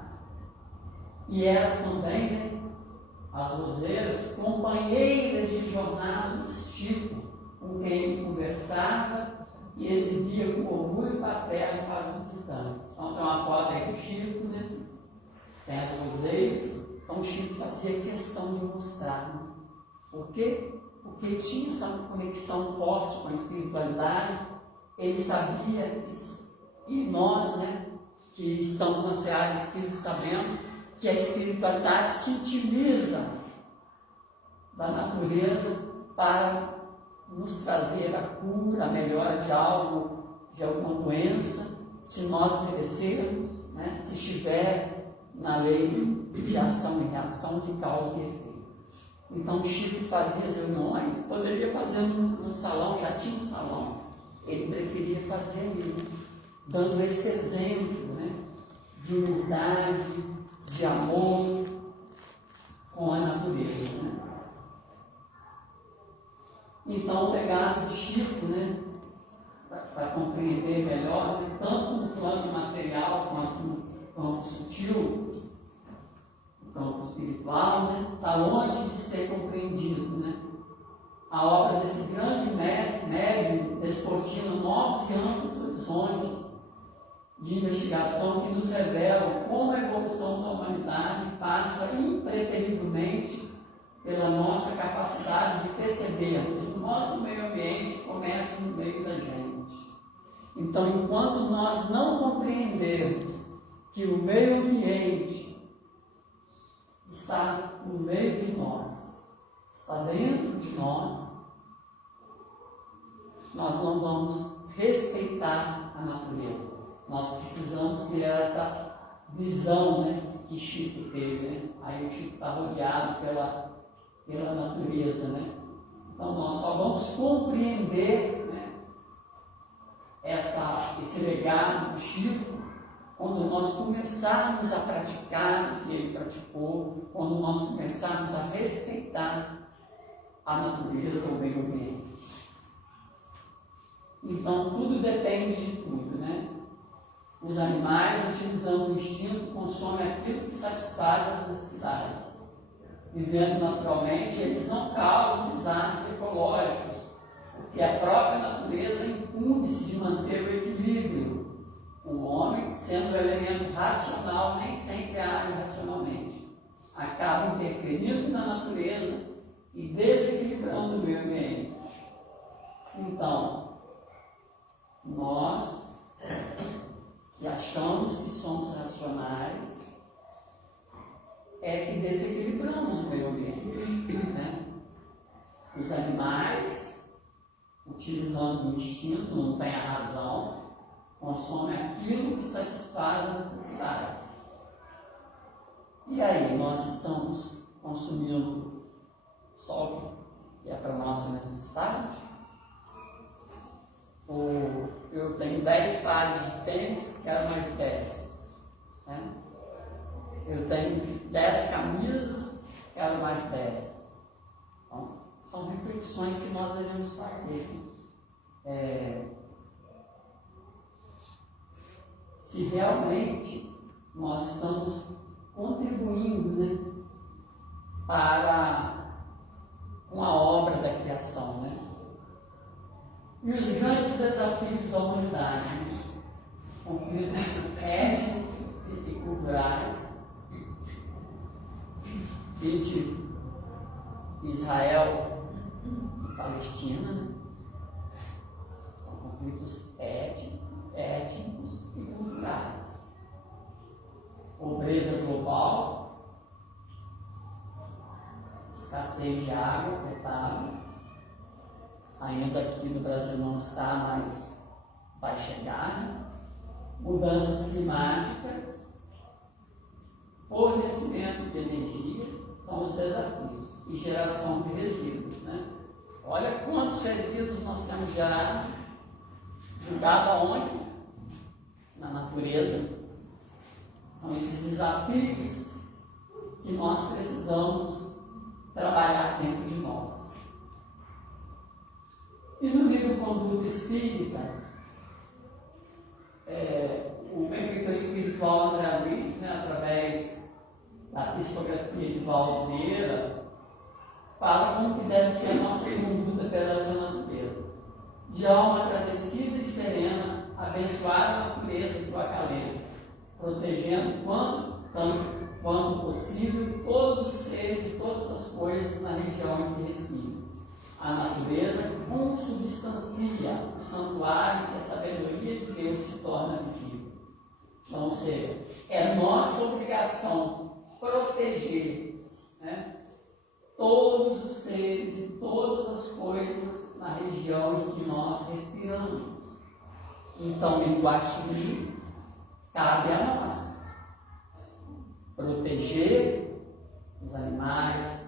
E era também, né, as roseiras, companheiras de jornada do Chico, com quem ele conversava e exibia com orgulho paterno para os visitantes. Então tem uma foto aí do Chico, né? Tem as roseiras. Então o Chico fazia questão de mostrar. Né? Por quê? Porque tinha essa conexão forte com a espiritualidade. Ele sabia, e nós, né, que estamos na seara espírita, sabemos que a espiritualidade se utiliza da natureza para nos trazer a cura, a melhora de algo, de alguma doença, se nós merecermos, né, se estiver na lei de ação e reação, de causa e efeito. Então Chico fazia as reuniões, poderia fazer no salão, já tinha um salão, ele preferia fazer ali, dando esse exemplo, né, de humildade, de amor com a natureza. Né? Então o legado de Chico, né, para compreender melhor, né, tanto no plano material quanto no campo sutil, no campo espiritual, né, está longe de ser compreendido. Né? A obra desse grande mestre, médium, descortina novos e amplos horizontes de investigação que nos revelam como a evolução da humanidade passa impreterivelmente pela nossa capacidade de percebermos enquanto o meio ambiente começa no meio da gente. Então, enquanto nós não compreendermos que o meio ambiente está no meio de nós, está dentro de nós, nós não vamos respeitar a natureza. Nós precisamos ter essa visão, né, que Chico teve. Né? Aí o Chico está rodeado pela natureza. Né? Então nós só vamos compreender, né, esse legado do Chico, quando nós começarmos a praticar o que ele praticou, quando nós começarmos a respeitar a natureza, o meio ambiente. Então, tudo depende de tudo, né? Os animais, utilizando o instinto, consomem aquilo que satisfaz as necessidades. Vivendo naturalmente, eles não causam desastres ecológicos, porque a própria natureza incumbe-se de manter o equilíbrio. O homem, sendo um elemento racional, nem sempre age racionalmente. Acaba interferindo na natureza e desequilibrando o meio ambiente. Então, nós que achamos que somos racionais é que desequilibramos o meio ambiente, né? Os animais, utilizando o instinto, não tem a razão, consomem aquilo que satisfaz as necessidades. E aí, nós estamos consumindo só o que é para nossa necessidade? Ou eu tenho 10 pares de tênis, quero mais 10. Né? Eu tenho 10 camisas, quero mais 10. Então, são reflexões que nós devemos fazer. Se realmente nós estamos contribuindo, né, com a obra da criação, né? E os grandes desafios da humanidade, né? Conflitos étnicos e culturais entre Israel e Palestina, né? São conflitos étnicos e culturais. Pobreza global, escassez de água potável, ainda aqui no Brasil não está, mas vai chegar, né? Mudanças climáticas, fornecimento de energia, são os desafios, e geração de resíduos, né? Olha quantos resíduos nós temos gerado, jogado aonde? Na natureza. São esses desafios que nós precisamos trabalhar dentro de nós. E no livro Conduta Espírita, o benfeitor espiritual André Luiz, né, através da psicografia de Valdo Vieira, fala como que deve ser a nossa conduta perante a natureza. De alma agradecida e serena, abençoar a natureza do acalento, protegendo quando possível todos os seres e todas as coisas na região em que respira. A natureza consubstancia o santuário que a sabedoria de Deus se torna visível. Então, ou seja, é nossa obrigação proteger, né, todos os seres e todas as coisas na região em que nós respiramos. Então, em Iguaçu, cabe a nós proteger os animais,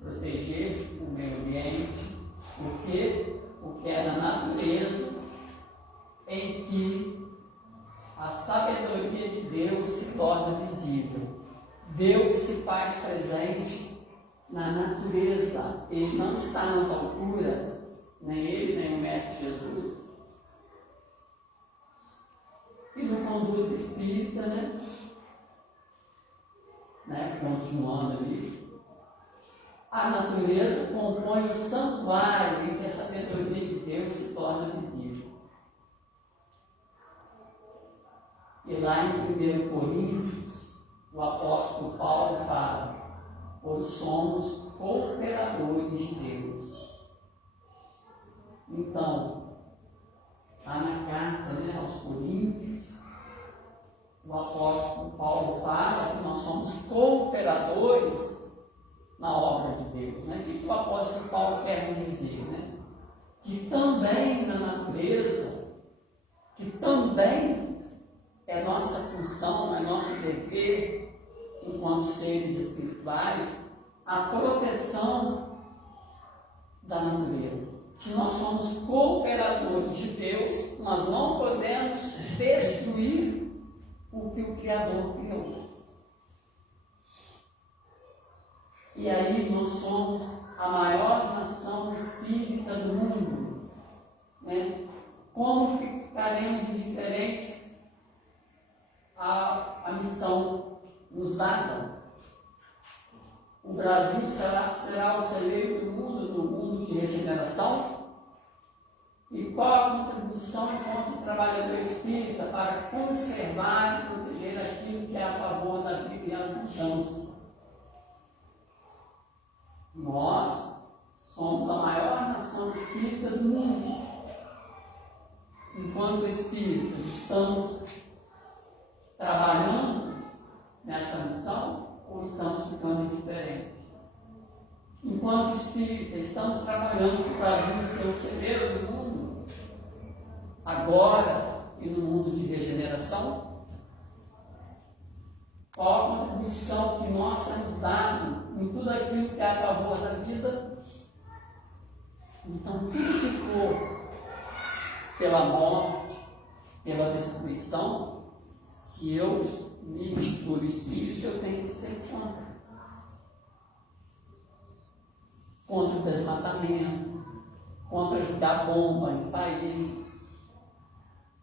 proteger o meio ambiente, porque é na natureza em que a sabedoria de Deus se torna visível. Deus se faz presente na natureza. Ele não está nas alturas, nem ele, nem o Mestre Jesus. E no Conduta Espírita, continuando ali, a natureza compõe o santuário em que a sabedoria de Deus se torna visível. E lá em 1 Coríntios, o apóstolo Paulo fala: pois somos cooperadores de Deus. Então, lá na carta, aos Coríntios, o apóstolo Paulo fala que nós somos cooperadores na obra de Deus. O que o apóstolo Paulo quer nos dizer? Que também na natureza, que também é nossa função, é nosso dever, enquanto seres espirituais, a proteção da natureza. Se nós somos cooperadores de Deus, nós não podemos destruir o que o Criador criou. E aí nós somos a maior nação espírita do mundo. Né? Como ficaremos indiferentes à missão nos dada? O Brasil será o celeiro do mundo, no mundo de regeneração? E qual a contribuição enquanto trabalhador espírita para conservar e proteger aquilo que é a favor da vida e a mudança? Nós somos a maior nação espírita do mundo. Enquanto espíritas, estamos trabalhando nessa missão ou estamos ficando indiferentes? Enquanto espíritas, estamos trabalhando para o Brasil ser o celeiro do mundo, agora e no mundo de regeneração? Qual a contribuição que nós temos dado em tudo aquilo que é a favor da vida? Então, tudo que for pela morte, pela destruição, se eu me intitulo espírito, eu tenho que ser contra. Contra o desmatamento, contra jogar bomba em países,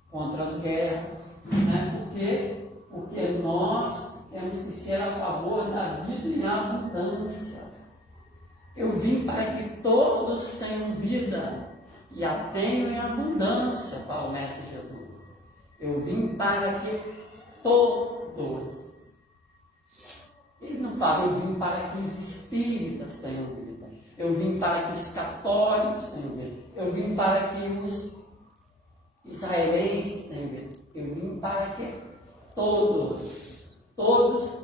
contra as guerras, né? Porque nós temos que ser a favor da vida e a abundância. Eu vim para que todos tenham vida e a tenham em abundância, fala o Mestre Jesus. Eu vim para que todos. Ele não fala, eu vim para que os espíritas tenham vida. Eu vim para que os católicos tenham vida. Eu vim para que os israelenses tenham vida. Eu vim para que todos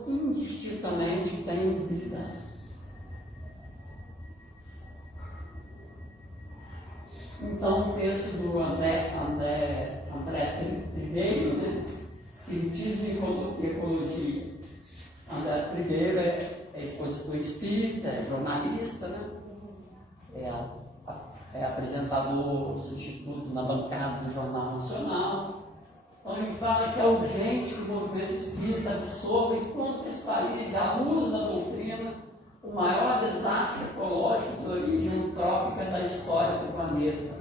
indistintamente tenham vida. Então, o texto do André Trigueiro, né? Espiritismo e Ecologia. André Trigueiro é expositor espírita, é jornalista, né? É apresentador substituto na bancada do Jornal Nacional. Então ele fala que é urgente que o movimento espírita absorva e contextualize à luz da doutrina o maior desastre ecológico de origem antrópica da história do planeta.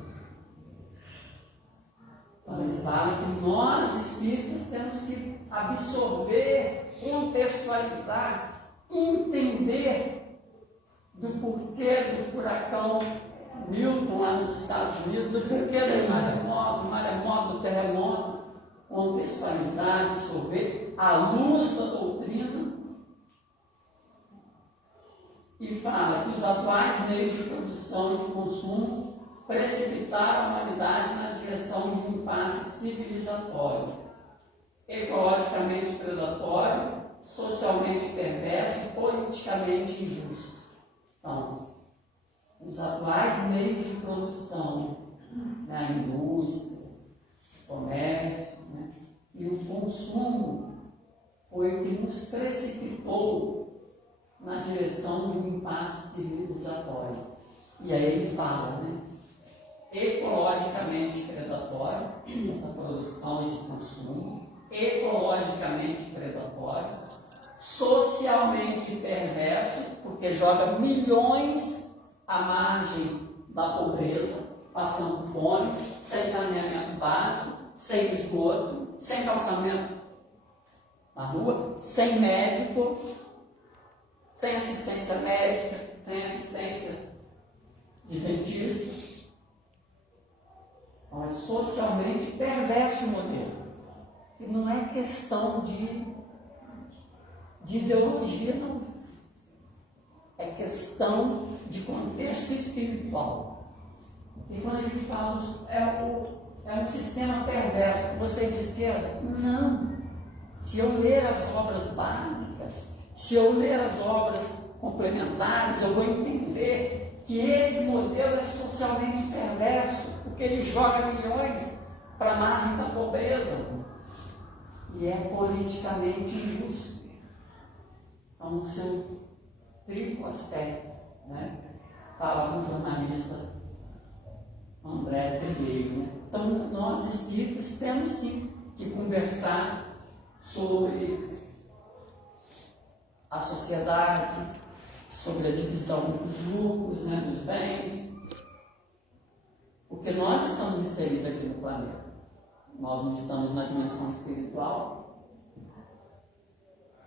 Então ele fala que nós espíritas temos que absorver, contextualizar, entender do porquê do furacão Milton lá nos Estados Unidos, do porquê do maremoto, do terremoto, contextualizar, absorver à luz da doutrina, e fala que os atuais meios de produção e de consumo precipitaram a humanidade na direção de um impasse civilizatório, ecologicamente predatório, socialmente perverso e politicamente injusto. Então, os atuais meios de produção, né, a indústria, o comércio, né, e o consumo foi o que nos precipitou na direção de um impasse civilizatório. E aí ele fala, né, ecologicamente predatório, essa produção, esse consumo, ecologicamente predatório, socialmente perverso, porque joga milhões à margem da pobreza, passando fome, sem saneamento básico, sem esgoto, sem calçamento na rua, sem médico, sem assistência médica, sem assistência de dentista. Então, é socialmente perverso o modelo. E não é questão de ideologia, não. É questão de contexto espiritual. E quando a gente fala é um sistema perverso, você é de esquerda? Não. Se eu ler as obras básicas, se eu ler as obras complementares, eu vou entender que esse modelo é socialmente perverso, porque ele joga milhões para a margem da pobreza e é politicamente injusto. Então, no seu triplo aspecto, né? Fala um jornalista André Trigueiro, né? Então, nós espíritas temos sim que conversar sobre a sociedade, sobre a divisão dos lucros, né, dos bens, porque nós estamos inseridos aqui no planeta. Nós não estamos na dimensão espiritual.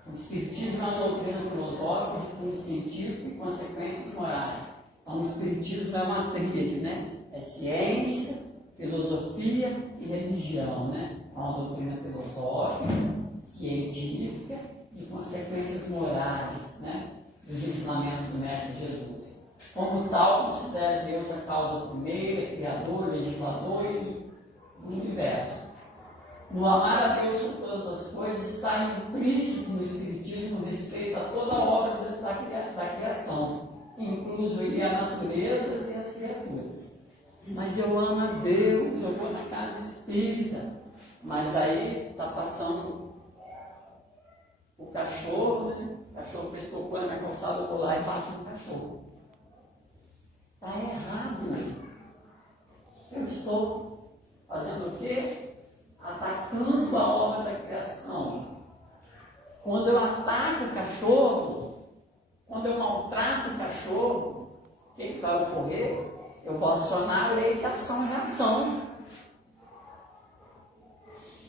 O Espiritismo é uma doutrina filosófica de cunho científico e consequências morais. Então, o Espiritismo é uma tríade, né? É ciência, filosofia e religião, né? É uma doutrina filosófica, científica e consequências morais, né? Dos ensinamentos do Mestre Jesus. Como tal, considera Deus a causa primeira, criador, legislador do universo. No amar a Deus sobre todas as coisas está implícito no Espiritismo respeito a toda a obra da criação, incluso a natureza e as criaturas. Mas eu amo a Deus, eu vou na casa espírita, mas aí está passando o cachorro, né? O cachorro fez cocô na minha calçada, eu vou lá e bato no cachorro. Está errado, né? Eu estou fazendo o quê? Atacando a obra da criação. Quando eu ataco o cachorro, quando eu maltrato o cachorro, o que vai ocorrer? Eu vou acionar a lei de ação e reação.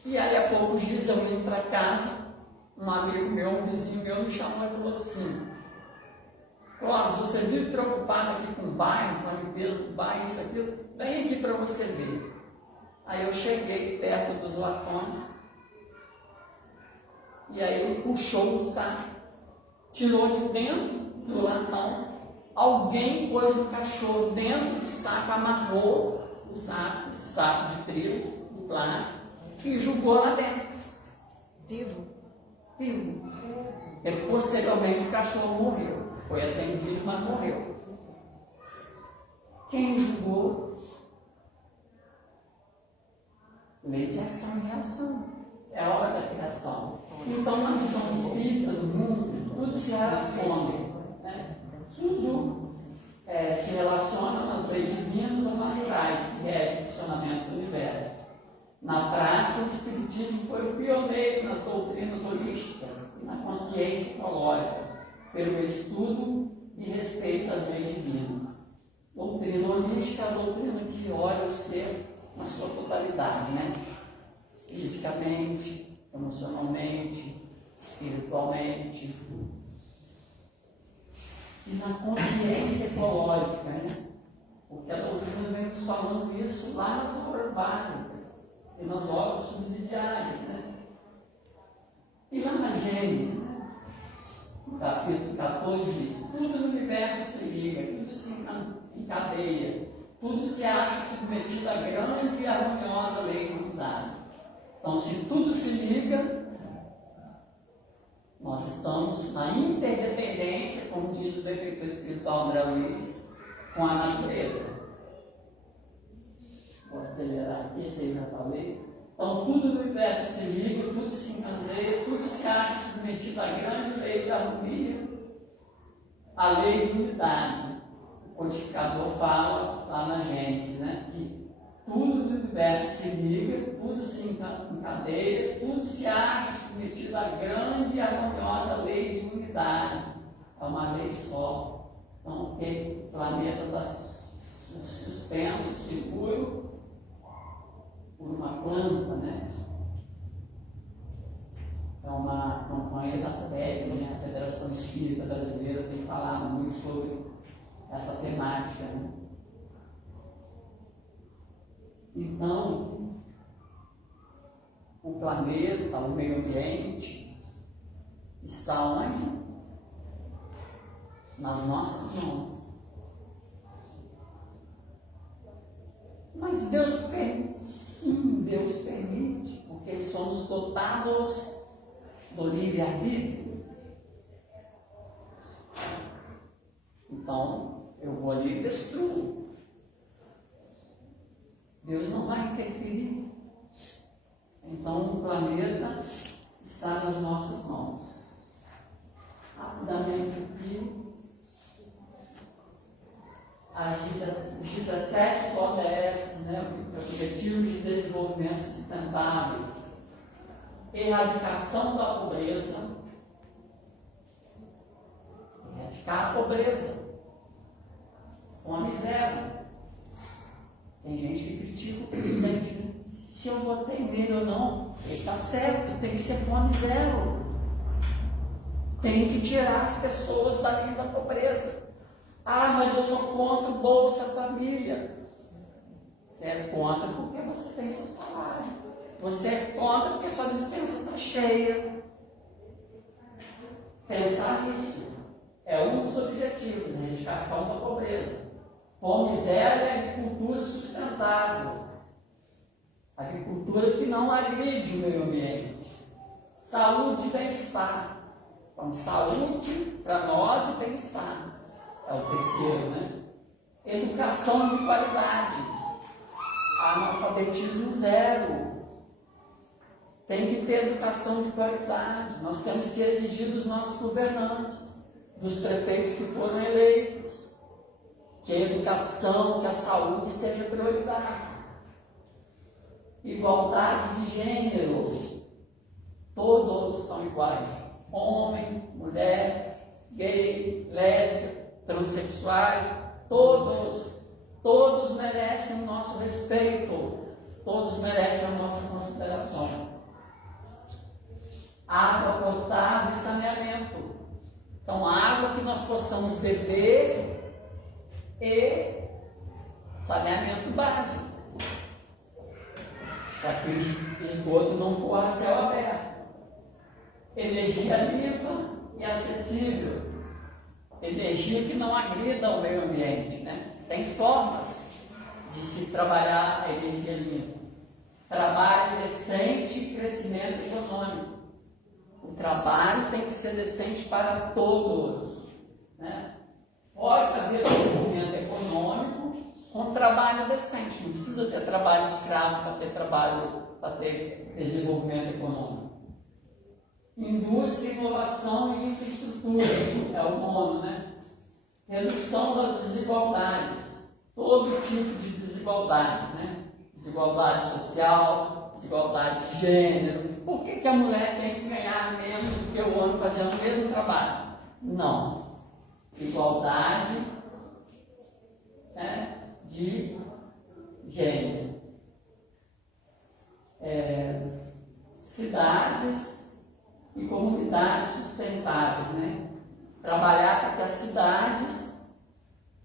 E aí, há poucos dias, eu indo para casa, um amigo meu, um vizinho meu, me chamou e falou assim: Clóvis, você vive preocupado aqui com o bairro, com a limpeza do bairro, isso, aquilo, vem aqui para você ver. Aí eu cheguei perto dos latões, e aí ele puxou o saco, tirou de dentro do latão, alguém pôs o cachorro dentro do saco, amarrou o saco, esse saco de trigo, de plástico, e jogou lá dentro. Vivo? Vivo. E posteriormente o cachorro morreu. Foi atendido, mas morreu. Quem julgou? Lei de ação e reação. É a hora da criação. Então, na visão espírita do mundo, tudo se relaciona. Né? Tudo se relaciona nas leis divinas ou naturais, que é o funcionamento do universo. Na prática, o Espiritismo foi o pioneiro nas doutrinas holísticas e na consciência ecológica, pelo estudo e respeito às leis divinas. Doutrina holística é a doutrina que olha o ser na sua totalidade, né? Fisicamente, emocionalmente, espiritualmente. E na consciência ecológica, né? Porque a doutrina vem nos falando isso lá nas obras básicas e nas obras subsidiárias, né? E lá na Gênesis, no capítulo 14, diz: tudo no universo se liga, tudo se encadeia. Tudo se acha submetido à grande e harmoniosa lei da unidade. Então, se tudo se liga, nós estamos na interdependência, como diz o benfeitor espiritual André Luiz, com a natureza. Vou acelerar aqui, vocês já falei. Então, tudo no universo se liga, tudo se encandeia, tudo se acha submetido à grande lei de harmonia, à lei de unidade. O codificador fala lá na Gênesis, né, que tudo no universo se liga, tudo se encadeia, tudo se acha submetido à grande e harmoniosa lei de unidade. É uma lei só. Então, o planeta está suspenso, seguro por uma planta, né? É uma campanha da FEB, né? A Federação Espírita Brasileira tem falado muito sobre essa temática, né? Então, o planeta, o meio ambiente, está onde? Nas nossas mãos. Mas Deus permite, sim, Deus permite, porque somos dotados do livre-arbítrio. Então, eu vou ali e destruo. Deus não vai interferir. Então, o planeta está nas nossas mãos. Rapidamente aqui, às 17 só 10 erradicação da pobreza, erradicar a pobreza, fome zero. Tem gente que critica o presidente. Se eu votei nele ou não, ele está certo, tem que ser fome zero. Tem que tirar as pessoas da linha da pobreza. Ah, mas eu sou contra o Bolsa Família. Você é contra porque você tem seu salário. Você é contra porque sua dispensa está cheia. Pensar nisso é um dos objetivos, a erradicação da pobreza. Fome zero é agricultura sustentável. Agricultura que não agride o meio ambiente. Saúde e bem-estar. Então, saúde para nós e bem-estar. É o terceiro, né? Educação de qualidade. Analfabetismo zero. Tem que ter educação de qualidade. Nós temos que exigir dos nossos governantes, dos prefeitos que foram eleitos, que a educação, que a saúde seja prioridade. Igualdade de gênero. Todos são iguais. Homem, mulher, gay, lésbica, transexuais, todos merecem o nosso respeito, todos merecem a nossa consideração. Água potável e saneamento. Então, água que nós possamos beber e saneamento básico, para que o esgoto não corra a céu aberto. Energia limpa e acessível. Energia que não agrida ao meio ambiente, né? Tem formas de se trabalhar a energia limpa. Trabalho decente e crescimento econômico. O trabalho tem que ser decente para todos, né? Pode haver crescimento econômico com trabalho decente. Não precisa ter trabalho escravo para ter desenvolvimento econômico. Indústria, inovação e infraestrutura, é o nono, né? Redução das desigualdades, todo tipo de desigualdade, né? Desigualdade social, desigualdade de gênero. Por que a mulher tem que ganhar menos do que o homem fazendo o mesmo trabalho? Não. Igualdade, né, de gênero. Cidades e comunidades sustentáveis, né? Trabalhar para que as cidades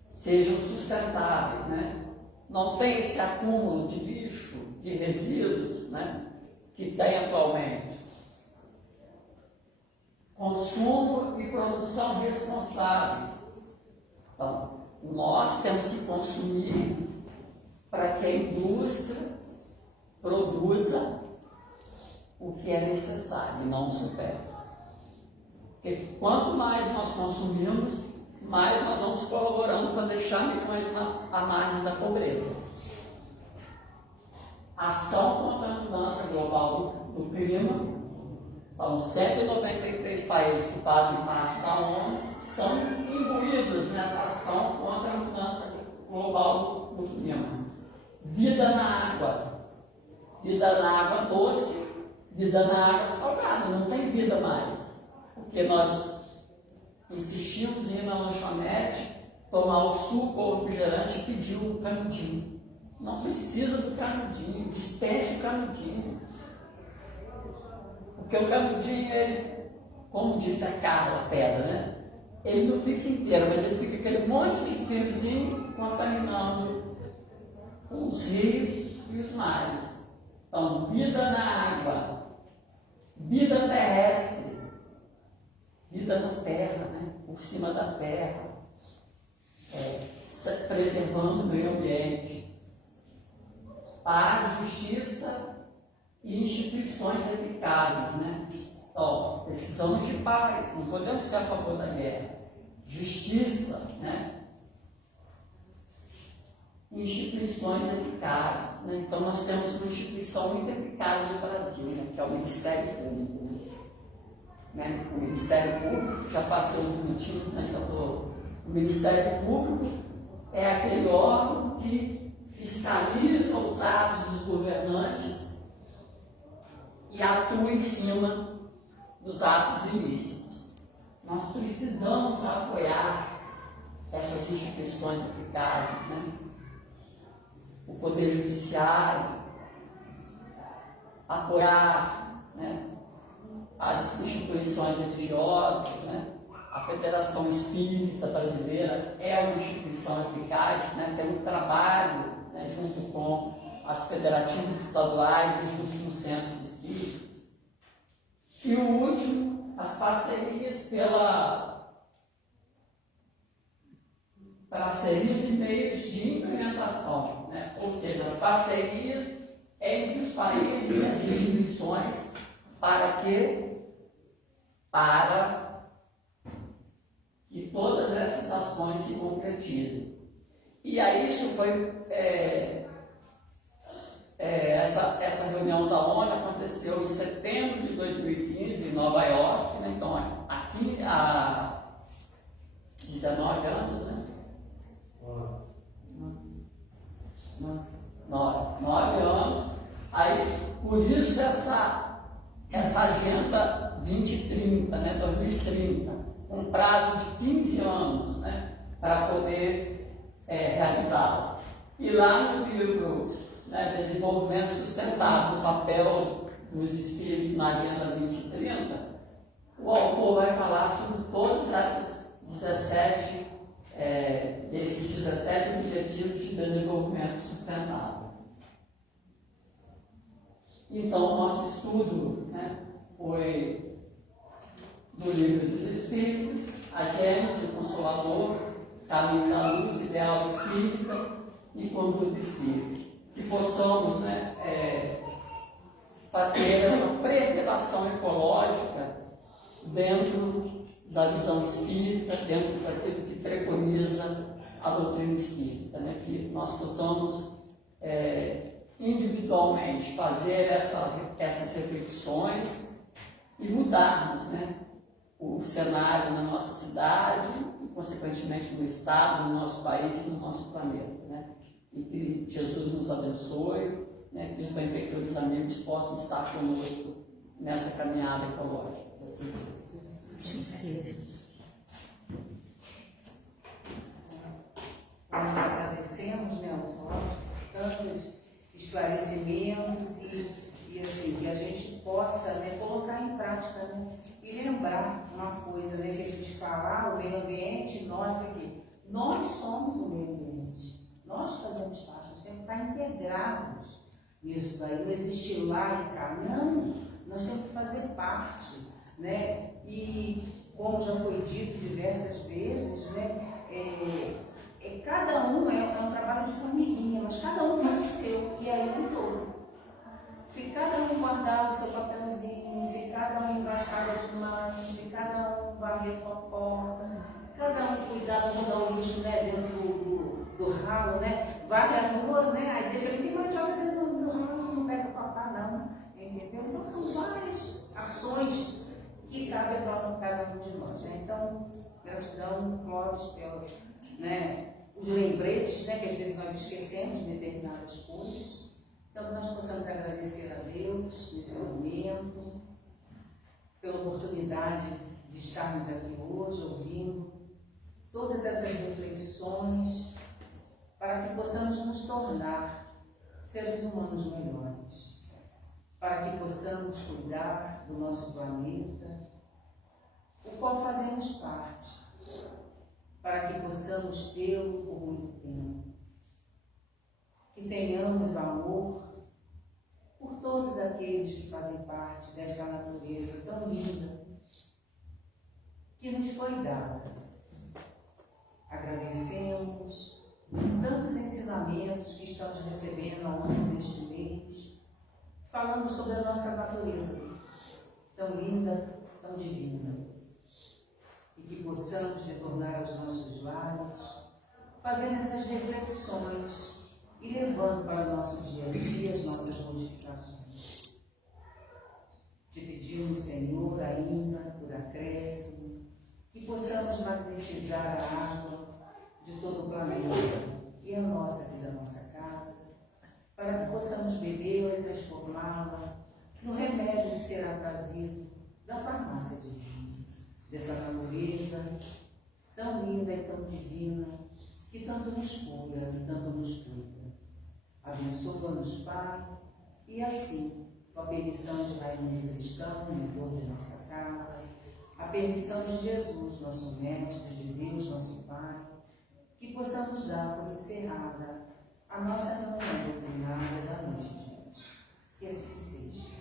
sejam sustentáveis, né? Não tem esse acúmulo de lixo, de resíduos, né, que tem atualmente. Consumo e produção responsáveis. Então, nós temos que consumir para que a indústria produza o que é necessário e não o supérfluo. Porque quanto mais nós consumimos, mais nós vamos colaborando para deixar milhões à margem da pobreza. Ação contra a mudança global do clima. Então, 193 países que fazem parte da ONU estão imbuídos nessa ação contra a mudança global do clima. Vida na água. Vida na água doce, vida na água salgada. Não tem vida mais. Porque nós insistimos em ir na lanchonete, tomar o suco ou o refrigerante e pedir o canudinho. Não precisa do canudinho, dispense o canudinho. Porque o canudinho, ele, como disse a Carla Pedra, né? Ele não fica inteiro, mas ele fica aquele monte de fiozinho contaminando os rios e os mares. Então, vida na água, vida terrestre, vida na terra, né? Por cima da terra, preservando o meio ambiente. Paz, justiça e instituições eficazes, né? Então, precisamos de paz, não podemos ser a favor da guerra. Justiça, né? Instituições eficazes, né? Então, nós temos uma instituição muito eficaz no Brasil, né? Que é o Ministério Público, né? O Ministério Público, já passei uns minutinhos, né? O Ministério Público é aquele órgão que fiscaliza os atos dos governantes e atua em cima dos atos ilícitos. Nós precisamos apoiar essas instituições eficazes, né? O Poder Judiciário, apoiar, né, as instituições religiosas, né? A Federação Espírita Brasileira é uma instituição eficaz, né? Tem um trabalho, né, junto com as federativas estaduais e junto com os centros espíritas. E o último, as parcerias parcerias e meios de implementação, né? Ou seja, as parcerias entre os países e as instituições para que todas essas ações se concretizem. E aí isso foi essa reunião da ONU aconteceu em setembro de 2015 em Nova York, né? Então aqui há 19 anos, né? 9 anos. Aí, por isso essa agenda 2030, né? 2030, um prazo de 15 anos, né? Para poder realizá-la. E lá no livro, né, Desenvolvimento Sustentável, o papel dos espíritos na Agenda 2030, o autor vai falar sobre todas essas 17 objetivos de desenvolvimento sustentável. Então, o nosso estudo, né, foi do Livro dos Espíritos, A Gênese, o Consolador, Caminho da Luz, Ideal Espírita e Conduta Espírita. Que possamos, né, ter essa preservação ecológica dentro da visão espírita, dentro daquilo que preconiza a doutrina espírita, né? Que nós possamos individualmente fazer essas reflexões e mudarmos, né, o cenário na nossa cidade e, consequentemente, no Estado, no nosso país e no nosso planeta, né? E que Jesus nos abençoe, né, que os benfeitores amigos possam estar conosco nessa caminhada ecológica. Assim seja. Nós agradecemos, né, ao Cláudio, tantos esclarecimentos e assim, que a gente possa, né, colocar em prática, né, e lembrar uma coisa, né, que a gente fala, o meio ambiente, nós aqui, nós somos o meio ambiente, nós fazemos parte, nós temos que estar integrados nisso daí, não existe lá e cá, não, nós temos que fazer parte, né, e como já foi dito diversas vezes, né, cada um é um trabalho de formiguinha, mas cada um faz o seu, e aí é um todo. Se cada um guardar o seu papelzinho, se cada um gastar as mãos, se cada um varrer sua porta, cada um cuidar de jogar o lixo, né, dentro do ralo, né, varre a rua, né, aí deixa ele que joga dentro do ralo, não pega o papá não, entendeu? Então são várias ações que cabem a cada um de nós, né? Então, gratidão, Clóvis, pelos, né, os lembretes, né, que às vezes nós esquecemos de determinadas coisas. Então, que nós possamos agradecer a Deus nesse momento, pela oportunidade de estarmos aqui hoje, ouvindo todas essas reflexões, para que possamos nos tornar seres humanos melhores, para que possamos cuidar do nosso planeta, o qual fazemos parte, para que possamos tê-lo por muito tempo. Que tenhamos amor por todos aqueles que fazem parte desta natureza tão linda que nos foi dada. Agradecemos tantos ensinamentos que estamos recebendo ao longo deste mês, falando sobre a nossa natureza tão linda, tão divina. E que possamos retornar aos nossos lares, fazendo essas reflexões e levando para o nosso dia a dia as nossas modificações. Te pedimos, Senhor, ainda por acréscimo, que possamos magnetizar a água de todo o planeta e a nossa aqui da nossa casa, para que possamos bebê-la e transformá-la no remédio será trazido da farmácia divina, dessa natureza tão linda e tão divina, que tanto nos cura e tanto nos cuida. Abençoa-nos, Pai, e assim, com a permissão de Raimundo Cristão, mentor de nossa casa, a permissão de Jesus, nosso Mestre, de Deus, nosso Pai, que possamos dar por encerrada a nossa reunião doutrinária da noite de hoje. Que assim seja.